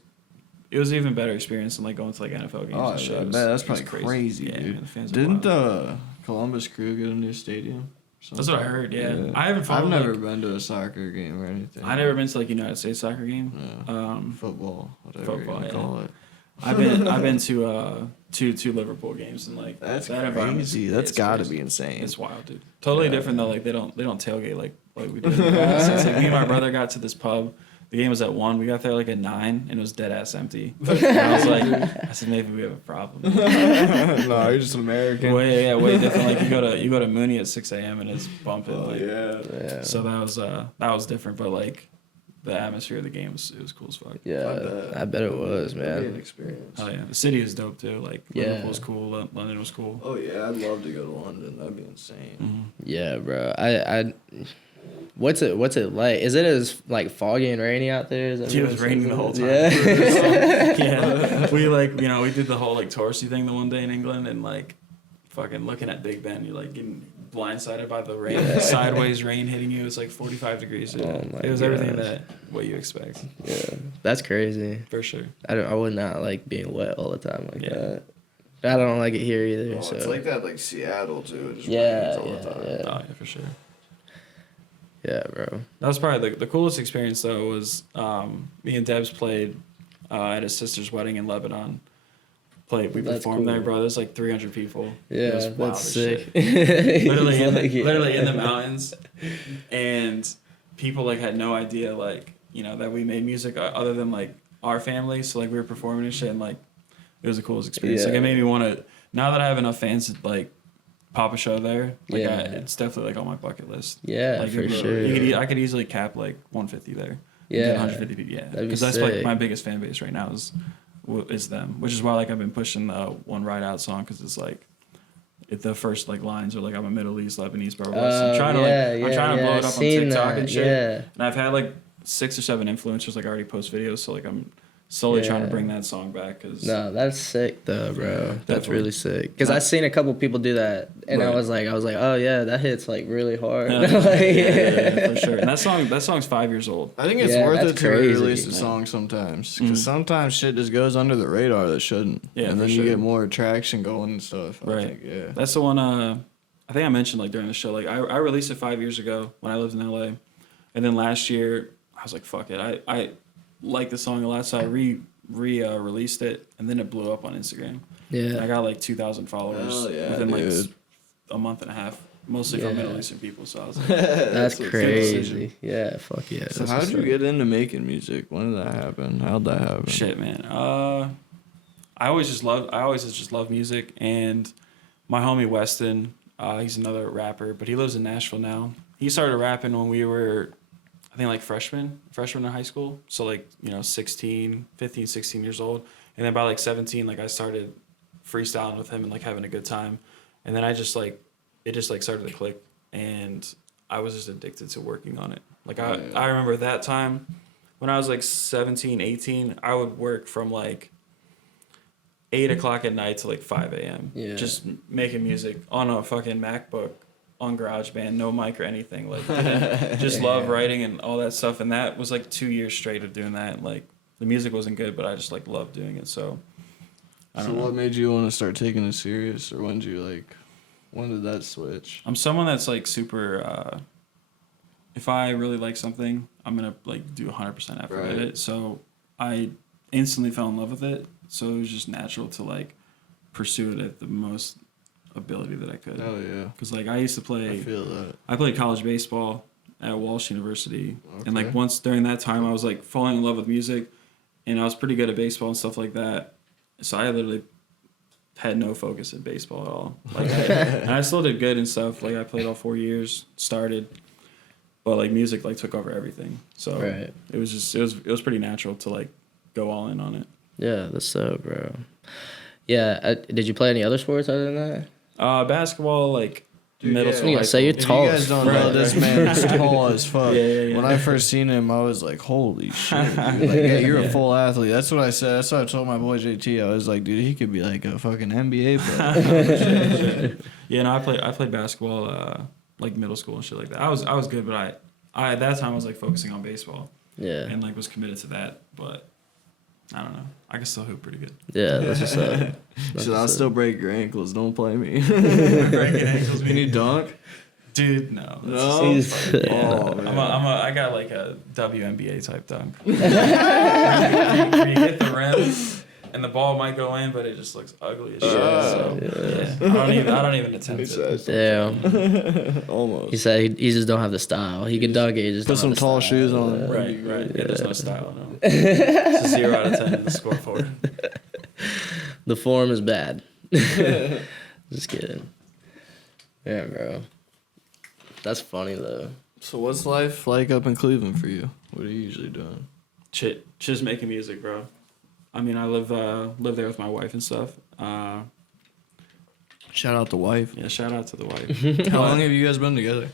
an even better experience than like going to like NFL games Oh, and shit. I It was- bet that's it was probably crazy, Yeah, dude. man, the fans are Didn't wild. the Columbus Crew get a new stadium? That's what I heard. Yeah, Yeah. I haven't followed. I've never like, been to a soccer game or anything. I never been to like United States soccer game. Yeah. Football, whatever Football, you yeah. call it. I've been to two Liverpool games and like That's that environment's- crazy. That's it's got to crazy. be insane. It's wild, dude. Totally different though. Like they don't tailgate like we do. So it's like me and my brother got to this pub. The game was at 1. We got there like at 9, and it was dead ass empty. And I was like, I said maybe we have a problem. No, you're just an American. Way different. Like you go to Mooney at 6 a.m. and it's bumping. Oh, like, yeah. So that was different, but like the atmosphere of the game was cool as fuck. Yeah, I bet it was, That'd be an man. experience. Oh yeah, the city is dope too. Like Yeah. Liverpool was cool. London was cool. Oh yeah, I'd love to go to London. That'd be insane. Yeah, bro. I what's it like? Is it as like foggy and rainy out there? Is that It what was raining the whole time. Yeah. Yeah, we like we did the whole like touristy thing the one day in England and like fucking looking at Big Ben, you're like getting blindsided by the rain, sideways rain hitting you. It's like 45 degrees. Dude. Oh my It was everything gosh. that what you expect Yeah, that's crazy. for sure. I would not like being wet all the time like Yeah. that. I don't like it here either. Oh, so it's like that, like Seattle too. It just yeah, rains all the yeah, time. yeah, Oh yeah, for sure. yeah, bro. That was probably the coolest experience though. Was me and Debs played at his sister's wedding in Lebanon. We That's performed there, cool. bro. There's like 300 people. It was Yeah, wild that's as sick. shit. literally Like, in the mountains, and people like had no idea like that we made music other than like our family. So like we were performing and shit, and like it was the coolest experience. Like Yeah. it made me want to. Now that I have enough fans to like pop a show there, like Yeah. it's definitely like on my bucket list. Yeah, Like, for it- sure. I could easily cap like 150 there. Yeah. Get 150 people. Yeah, That'd be because that's like sick. my biggest fan base right now is them, which is why like I've been pushing the One Ride Out song because it's like the first like lines are like I'm a Middle East Lebanese bro. I'm trying to blow it up on TikTok and shit. Yeah. And I've had like 6 or 7 influencers like already post videos, so like I'm slowly trying to bring that song back. Cause no, that's sick though, bro. That's definitely. really sick. Cause I seen a couple people do that, and I was like, oh yeah, that hits like really hard. Yeah, for sure. And that song's 5 years old. I think it's worth it to release a song sometimes, because sometimes shit just goes under the radar that shouldn't. Yeah, and then you get more traction going and stuff. Right. I think, yeah. That's the one. I think I mentioned like during the show. Like I released it 5 years ago when I lived in LA, and then last year I was like, fuck it. I like the song a lot, so I released it, and then it blew up on Instagram. Yeah. And I got like 2,000 followers within like a month and a half, mostly from Middle Eastern people. So I was like, that's crazy. Yeah, fuck yeah. So how did you get into making music? When did that happen? How'd that happen? Shit, man. I always just love music, and my homie Weston, he's another rapper, but he lives in Nashville now. He started rapping when we were, I think like freshmen in high school. So like, 15, 16 years old. And then by like 17, like I started freestyling with him and like having a good time. And then it just like started to click, and I was just addicted to working on it. Like I remember that time when I was like 17, 18, I would work from like 8 o'clock at night to like 5 a.m. Yeah. Just making music on a fucking MacBook, on GarageBand, no mic or anything. Like, just love writing and all that stuff. And that was like 2 years straight of doing that. Like, the music wasn't good, but I just like loved doing it. So, I don't know. What made you want to start taking it serious, or when did that switch? I'm someone that's like super. If I really like something, I'm gonna like do 100% effort at it. So I instantly fell in love with it. So it was just natural to like pursue it at the most ability that I could. Oh yeah. Because like I used to play. I feel that. I played college baseball at Walsh University, and like once during that time, I was like falling in love with music, and I was pretty good at baseball and stuff like that. So I literally had no focus in baseball at all. Like, and I still did good and stuff. Like I played all 4 years, started, but like music like took over everything. So it was pretty natural to like go all in on it. Yeah, that's so, bro. Yeah, did you play any other sports other than that? Basketball, like middle school. Yeah, so you're tall. You guys don't know, this man is tall as fuck. Yeah. When I first seen him, I was like, holy shit. Like, you're a full athlete. That's what I said. That's what I told my boy JT. I was like, dude, he could be like a fucking NBA player. Yeah, no, I played basketball like middle school and shit like that. I was good, but I at that time I was like focusing on baseball. Yeah. And like was committed to that, but I don't know. I can still hoop pretty good. Yeah, that's what's up. So I'll still break your ankles. Don't play me. Breaking ankles. Can you dunk? Dude, no. No. I got like a WNBA type dunk. where you hit the rim and the ball might go in, but it just looks ugly as shit. I don't even attempt it. Damn. Almost. He said he just don't have the style. He can dunk it. He just Put don't some have the tall style. shoes on. Right. Yeah, there's no style. No. It's a 0 out of 10 in the scoreboard. The form is bad. Just kidding. Yeah, bro. That's funny though. So what's life like up in Cleveland for you? What are you usually doing? Just making music, bro. I mean, I live there with my wife and stuff. Shout out the wife. Yeah, shout out to the wife. How long have you guys been together?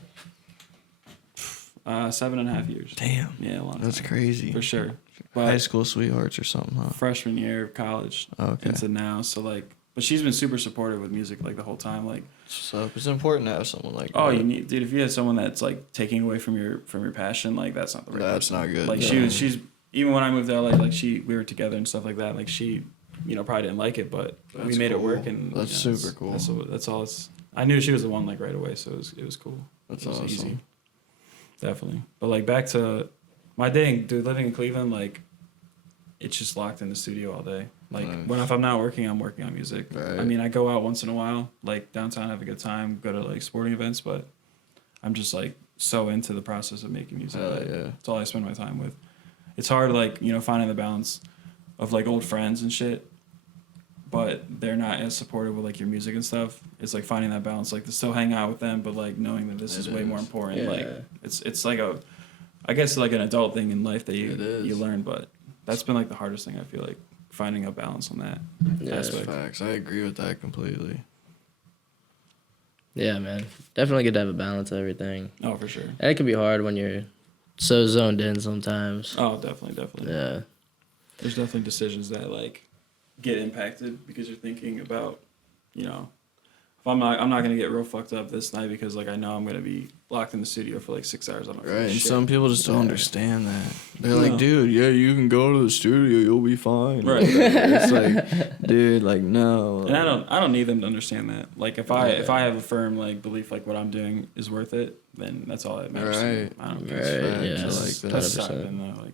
7.5 years. Damn. Yeah, a long time. That's crazy. For sure. But high school sweethearts or something, huh? Freshman year of college into now. So like, but she's been super supportive with music like the whole time. Like, so it's important to have someone like that. Oh, you need, dude. If you have someone that's like taking away from your passion, like that's not the right. That's person. not good. Like she's even when I moved there, like we were together and stuff like that. Like she, probably didn't like it, but we made it work, and that's super cool. That's all. I knew she was the one like right away, so it was cool. That's it was awesome. Easy. Definitely, but like back to my day, dude. Living in Cleveland, like it's just locked in the studio all day. Like if I'm not working, I'm working on music. Right. I mean, I go out once in a while, like downtown, have a good time, go to like sporting events, but I'm just like so into the process of making music. It's all I spend my time with. It's hard, like, finding the balance of like old friends and shit, but they're not as supportive with like your music and stuff. It's like finding that balance, like to still hang out with them, but like knowing that this is way more important. Yeah. Like it's like I guess like an adult thing in life that you learn, but that's been like the hardest thing, I feel like, finding a balance on that aspect. Facts. I agree with that completely. Yeah, man. Definitely good to have a balance of everything. Oh, for sure. And it can be hard when you're so zoned in sometimes. Oh, definitely. Yeah. There's definitely decisions that like get impacted because you're thinking about, you know, if I'm not gonna get real fucked up this night because like I know I'm gonna be locked in the studio for like 6 hours. I'm not Right, and shit. some people just don't understand that. They're No. like, dude, yeah, you can go to the studio, you'll be fine. Right. It's like, dude, like no. And I don't need them to understand that. Like if I have a firm like belief like what I'm doing is worth it, then that's all that matters. To me. Right. I don't Right. care. Yeah. I like That's that. aside 100%. from that, like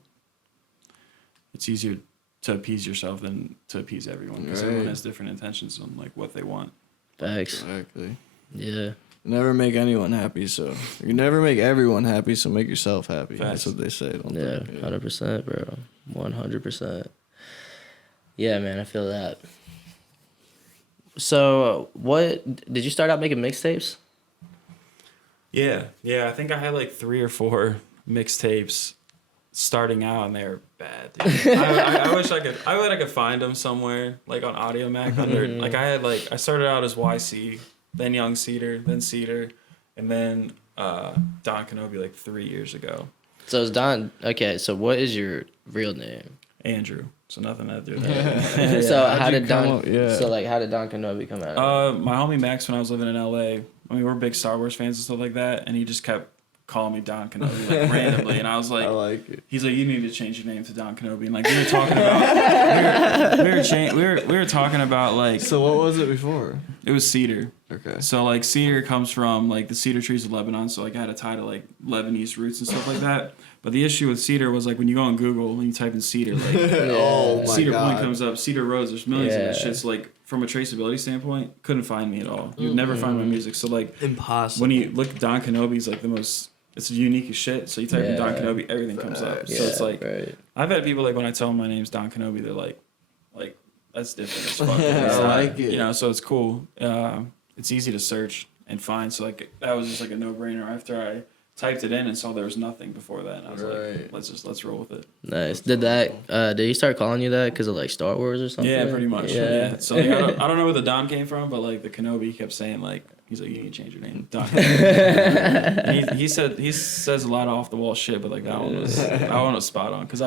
it's easier to appease yourself than to appease everyone because Right. everyone has different intentions on like what they want. Facts. Exactly. Yeah. Never make anyone happy, so you never make everyone happy, so make yourself happy. Facts. That's what they say. Don't Yeah. they? 100%, bro. 100%. Yeah, man. I feel that. So, what did you start out making mixtapes? Yeah. I think I had like 3 or 4 mixtapes starting out, and they were bad. Dude. I wish I could find them somewhere, like on Audio Mac. Under like I started out as YC, then Young Cedar, then Cedar, and then Don Kenobi like 3 years ago. So it's Don. Okay, so what is your real name? Andrew. So nothing to do with that. So how'd how you did come Don? up- yeah. So like, how did Don Kenobi come out? My homie Max, when I was living in LA, I mean, we're big Star Wars fans and stuff like that, and he just kept calling me Don Kenobi like randomly, and I was like, I like it. he's like, you need to change your name to Don Kenobi, and like we were talking about, we were talking about like So what was it before? it was Cedar. Okay. So like Cedar comes from like the cedar trees of Lebanon, so like I had a tie to like Lebanese roots and stuff like that. But the issue with Cedar was like when you go on Google and you type in Cedar, like Oh my Cedar God. Point comes up, Cedar Rose, there's millions of this Yeah. shit. So like from a traceability standpoint, couldn't find me at all. You'd never find my music. So like Impossible. when you look at Don Kenobi's like the most, it's unique as shit. So you type in Don Yeah. Kenobi, everything comes up. yeah, So it's like right. I've had people like when I tell them my name's Don Kenobi, they're like that's different as fuck. I It's not- like it. You know, so it's cool. It's easy to search and find. So like that was just like a no brainer after I typed it in and saw there was nothing before that. And I was Right. like, let's roll with it. Nice. Did he start calling you that because of like Star Wars or something? Yeah, pretty much. Yeah. So like, I don't know where the Don came from, but like the Kenobi he kept saying like he's like you need to change your name, Don. And he says a lot of off the wall shit, but like that one was spot on because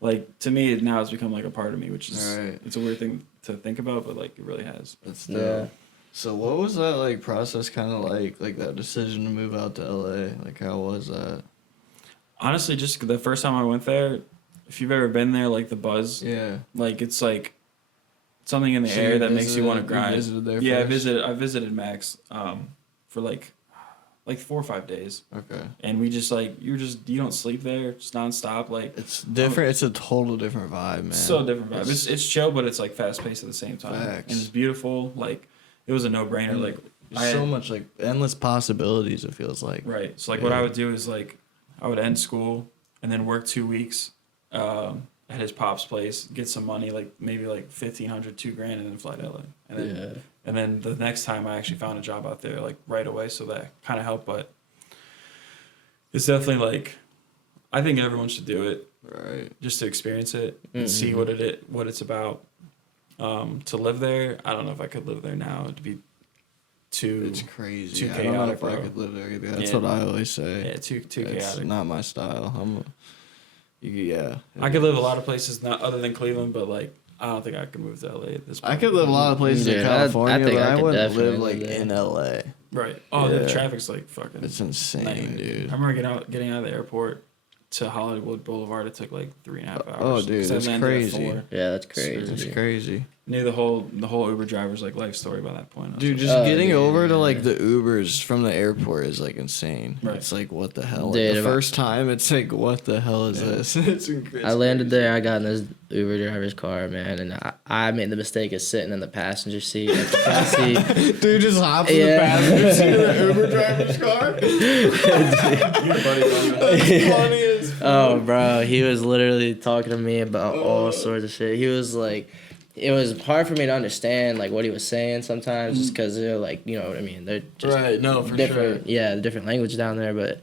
like to me now it's become like a part of me, which is Right. it's a weird thing to think about, but like it really has. That's Yeah. dope. So what was that like process kind of like that decision to move out to LA? Like how was that? Honestly, just the first time I went there, if you've ever been there, like the buzz, Yeah. like it's like something in the So air you that makes you want to visited- you grind. visited there Yeah, first? I visited Max for like 4 or 5 days, Okay. and we just like you don't sleep there, just nonstop. Like It's different. It's a total different vibe, man. so different vibe. It's chill, but it's like fast paced at the same time, Facts. and it's beautiful. Like it was a no brainer. Like There's so much like endless possibilities. It feels like. right. So like what I would do is like I would end school and then work 2 weeks at his pop's place, get some money, like maybe like $1,500, $2,000, and then fly to LA. And then Yeah. and then the next time I actually found a job out there like right away, so that kind of helped. But it's definitely like I think everyone should do it Right. just to experience it and see what it's about. To live there, I don't know if I could live there now. It'd be too It's crazy. too I don't know chaotic, if I bro. could live there either. That's Yeah. what I always say. yeah too It's chaotic. not my style. Yeah. I could live a lot of places not other than Cleveland, but like I don't think I could move to LA at this point. I could live a lot of places in Yeah, California, I think but I I could wouldn't live definitely like live there. in LA. Right. Oh, Yeah. the traffic's like fucking. It's insane, nightmare. dude. I remember getting out of the airport to Hollywood Boulevard. It took like 3.5 hours. Oh, dude, 'Cause I that's landed at crazy. 4. Yeah, that's crazy. It's crazy. Knew the whole Uber driver's like life story by that point. I was Dude, like, just getting dude, over to yeah. like the Ubers from the airport is like insane. Right. It's like what the hell? Like, Dude, the if I- first time, it's like what the hell is this? It's I landed there. I got in this Uber driver's car, man, and I made the mistake of sitting in the passenger seat, like the front seat. Dude just hops in the Yeah. passenger seat of the Uber driver's car. That's funny as fuck. Oh, bro, he was literally talking to me about all sorts of shit. He was like, it was hard for me to understand like what he was saying sometimes, just because they're like, you know what I mean? They're just Right, no, for different, sure. yeah, different language down there. But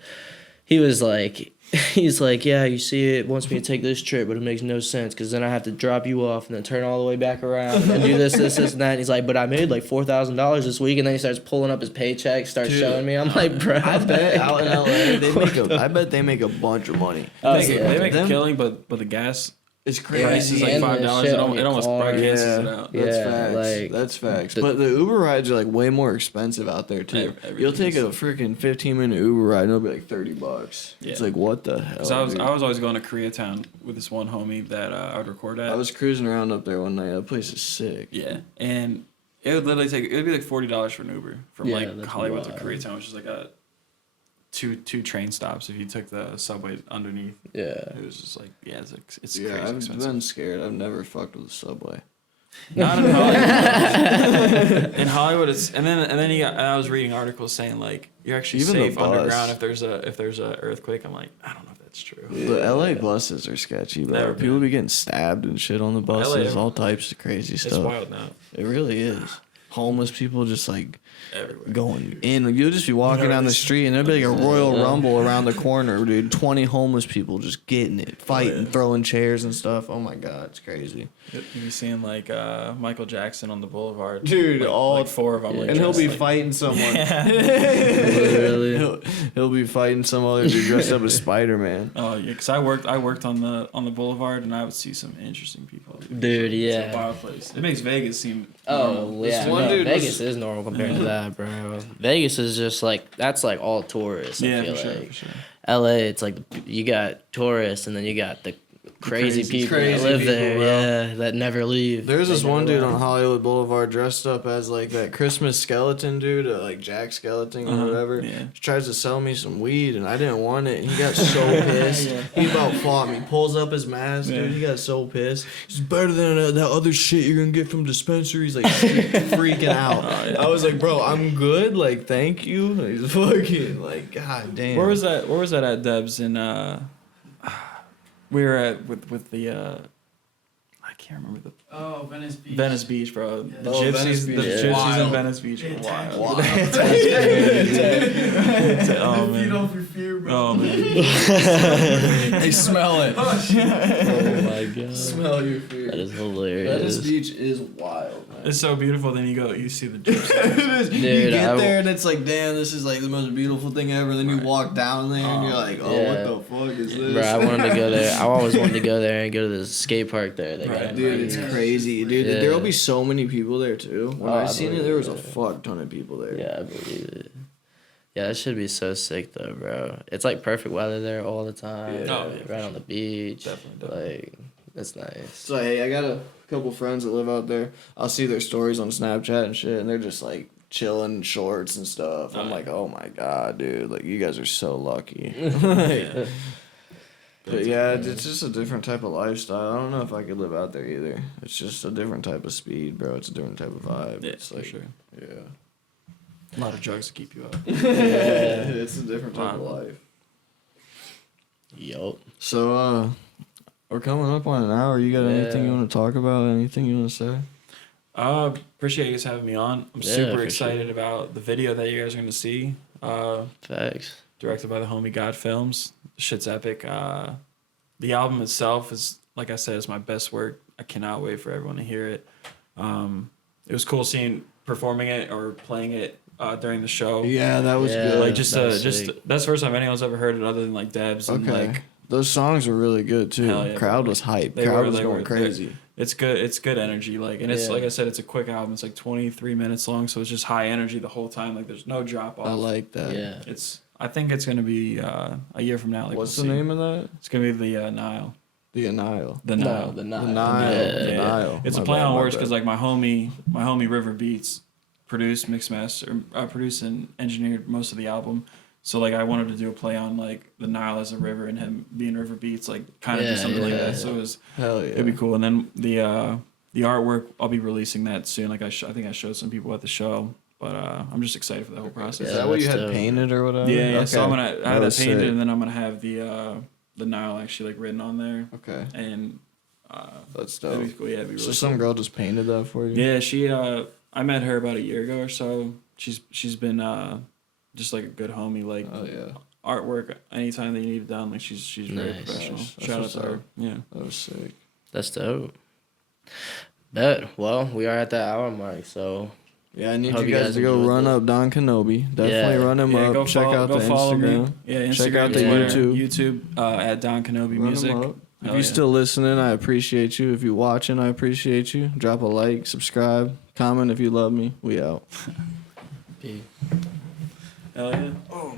he was like, he's like, yeah, you see, it wants me to take this trip, but it makes no sense because then I have to drop you off and then turn all the way back around and then do this, and that. And he's like, but I made like $4,000 this week, and then he starts pulling up his paycheck, starts showing me. I'm like, bro, I bet out in LA I bet they make a bunch of money. They make a killing, but the gas It's price crazy. is like $5. It almost probably cancels it out. That's Yeah, facts. like, That's facts. But the Uber rides are like way more expensive out there too. Everything You'll take a is. freaking 15-minute Uber ride and it'll be like $30. Yeah. It's like what the hell? So dude? I was always going to Koreatown with this one homie that I would record at. I was cruising around up there one night. That place is sick. Yeah, and it would literally take. It would be like $40 for an Uber from Yeah, like that's Hollywood wild. to Koreatown, which is like a two train stops if you took the subway underneath. yeah. It was just like it's Yeah, crazy I've expensive. been scared. I've never fucked with the subway. Not in Hollywood. In Hollywood, it's and then you got. And I was reading articles saying like you're actually Even the safe bus. underground if there's a earthquake. I'm like I don't know if that's true. The LA buses are sketchy, bro. Never People been. be getting stabbed and shit on the buses. All types of crazy It's stuff. wild now. It really is. Homeless people just like Everywhere. going in. You'll just be walking down the street and there'll be like a Royal Rumble around the corner, dude. 20 homeless people just getting it, fighting, throwing chairs and stuff. Oh my god, it's crazy. You be seeing like Michael Jackson on the boulevard, Dude, like, all- like four of them, like, And he'll dressed be like- fighting someone. Literally. he'll be fighting some other dude dressed up as Spider-Man. Oh yeah, because I worked on the boulevard and I would see some interesting people. Dude, It's yeah. a wild place. It makes Vegas seem. Oh normal. yeah, one no, dude Vegas was- is normal compared to that, bro. Vegas is just like that's like all tourists. Yeah, I feel for sure, like for sure. LA, it's like you got tourists and then you got the crazy people that crazy live people, there, bro. yeah, that never leave. There's They this never one dude left. on Hollywood Boulevard dressed up as like that Christmas skeleton dude, like Jack Skeleton or whatever. yeah. He tries to sell me some weed and I didn't want it. He got so pissed. He about fought me. Pulls up his mask, dude. He got so pissed. He's better than that other shit you're gonna get from dispensaries. Like freaking out. I was like, bro, I'm good. Like, thank you. He's fucking like, god damn. Where was that? Where was that at Debs? In we were at with the I can't remember the Oh, Venice Beach. Venice Beach, bro. The Oh, Venice gypsies, Beach the is gypsies wild. in Venice Beach are wild. Wow. Oh Feed man. off your fear, bro. Oh man. They smell it. Oh my god, Smell your fear. that is Venice hilarious. Beach is wild, man. It's so beautiful. Then you see the gypsies. You Dude, get there and it's like, damn, this is like the most beautiful thing ever. Then you walk down there and you're like, oh, Yeah. what the fuck is this? Bro, I wanted to go there. I always wanted to go there and go to the skate park there. They got Right. Dude, it's crazy. Dude, Yeah. there'll be so many people there too. When Oh, I I seen it, believe there was it, a yeah. fuck ton of people there. Yeah, I believe it. Yeah, that should be so sick though, bro. It's like perfect weather there all the time. Yeah. Oh, yeah, right on the beach. Definitely. Like, that's nice. So hey, I got a couple friends that live out there. I'll see their stories on Snapchat and shit, and they're just like chilling in shorts and stuff. I'm like, oh my god, dude, like you guys are so lucky. Yeah. But yeah, it's just a different type of lifestyle. I don't know if I could live out there either. It's just a different type of speed, bro. It's a different type of vibe. Yeah, It's for like, sure. yeah. A lot of drugs to keep you up. It's a different type of Wow. life. Yup. So, we're coming up on an hour. You got anything Yeah. you want to talk about? Anything you want to say? Appreciate you guys having me on. I'm Yeah, super for excited about the video that you guys are going to see. Facts. Directed by the homie God Films. Shit's epic. The album itself is, like I said, is my best work. I cannot wait for everyone to hear it. It was cool seeing performing it or playing it during the show. Yeah, that was Yeah. good. Like just that was just sick. that's the first time anyone's ever heard it other than like Debs and Okay. like Those songs were really good too. Hell yeah, Crowd bro. was hype. They Crowd were- was they going were- crazy. it's good energy, like, and it's Yeah. like I said, it's a quick album. It's like 23 minutes long, so it's just high energy the whole time. Like there's no drop off. I like that. Yeah. I think it's gonna be a year from now. Like What's we'll the see. name of that? It's gonna be the Nile. The Nile. The No, Nile. the Nile. The Nile. Yeah. The Nile. It's My a play bad, on my words bad. because like my homie River Beats produced, mixed master, produced and engineered most of the album. So like I wanted to do a play on like the Nile as a river and him being River Beats, like kind of do Yeah, something like yeah, that. yeah. So Hell yeah. it'd be cool. And then the artwork, I'll be releasing that soon. Like I think I showed some people at the show, but I'm just excited for the whole process. Is that what you that's had dope. painted or whatever? Yeah, yeah. So I'm Okay. gonna I That have that was painted, sick. and then I'm gonna have the Nile actually like written on there, Okay. and That's that'd dope. be cool. Yeah, it'd be really So some cool. girl just painted that for you? Yeah, she I met her about a year ago or so. She's been just like a good homie. Like Oh yeah. artwork anytime that you need it done. Like she's very Nice. professional. Nice. That's Shout out what's to her. up. Yeah. That was sick. That's dope. Bet. Well, we are at that hour mark, so Yeah, I need Hope you you guys guys to go enjoyed run the- up Don Kenobi. Definitely Yeah. run him Yeah, up. go Check out the follow Instagram. me. Yeah, Instagram, Check out the Twitter, YouTube. YouTube at Don Kenobi Run Music. him up. If Hell you're yeah. still listening, I appreciate you. If you're watching, I appreciate you. Drop a like, subscribe, comment if you love me. We out. peace. Hell yeah. Oh,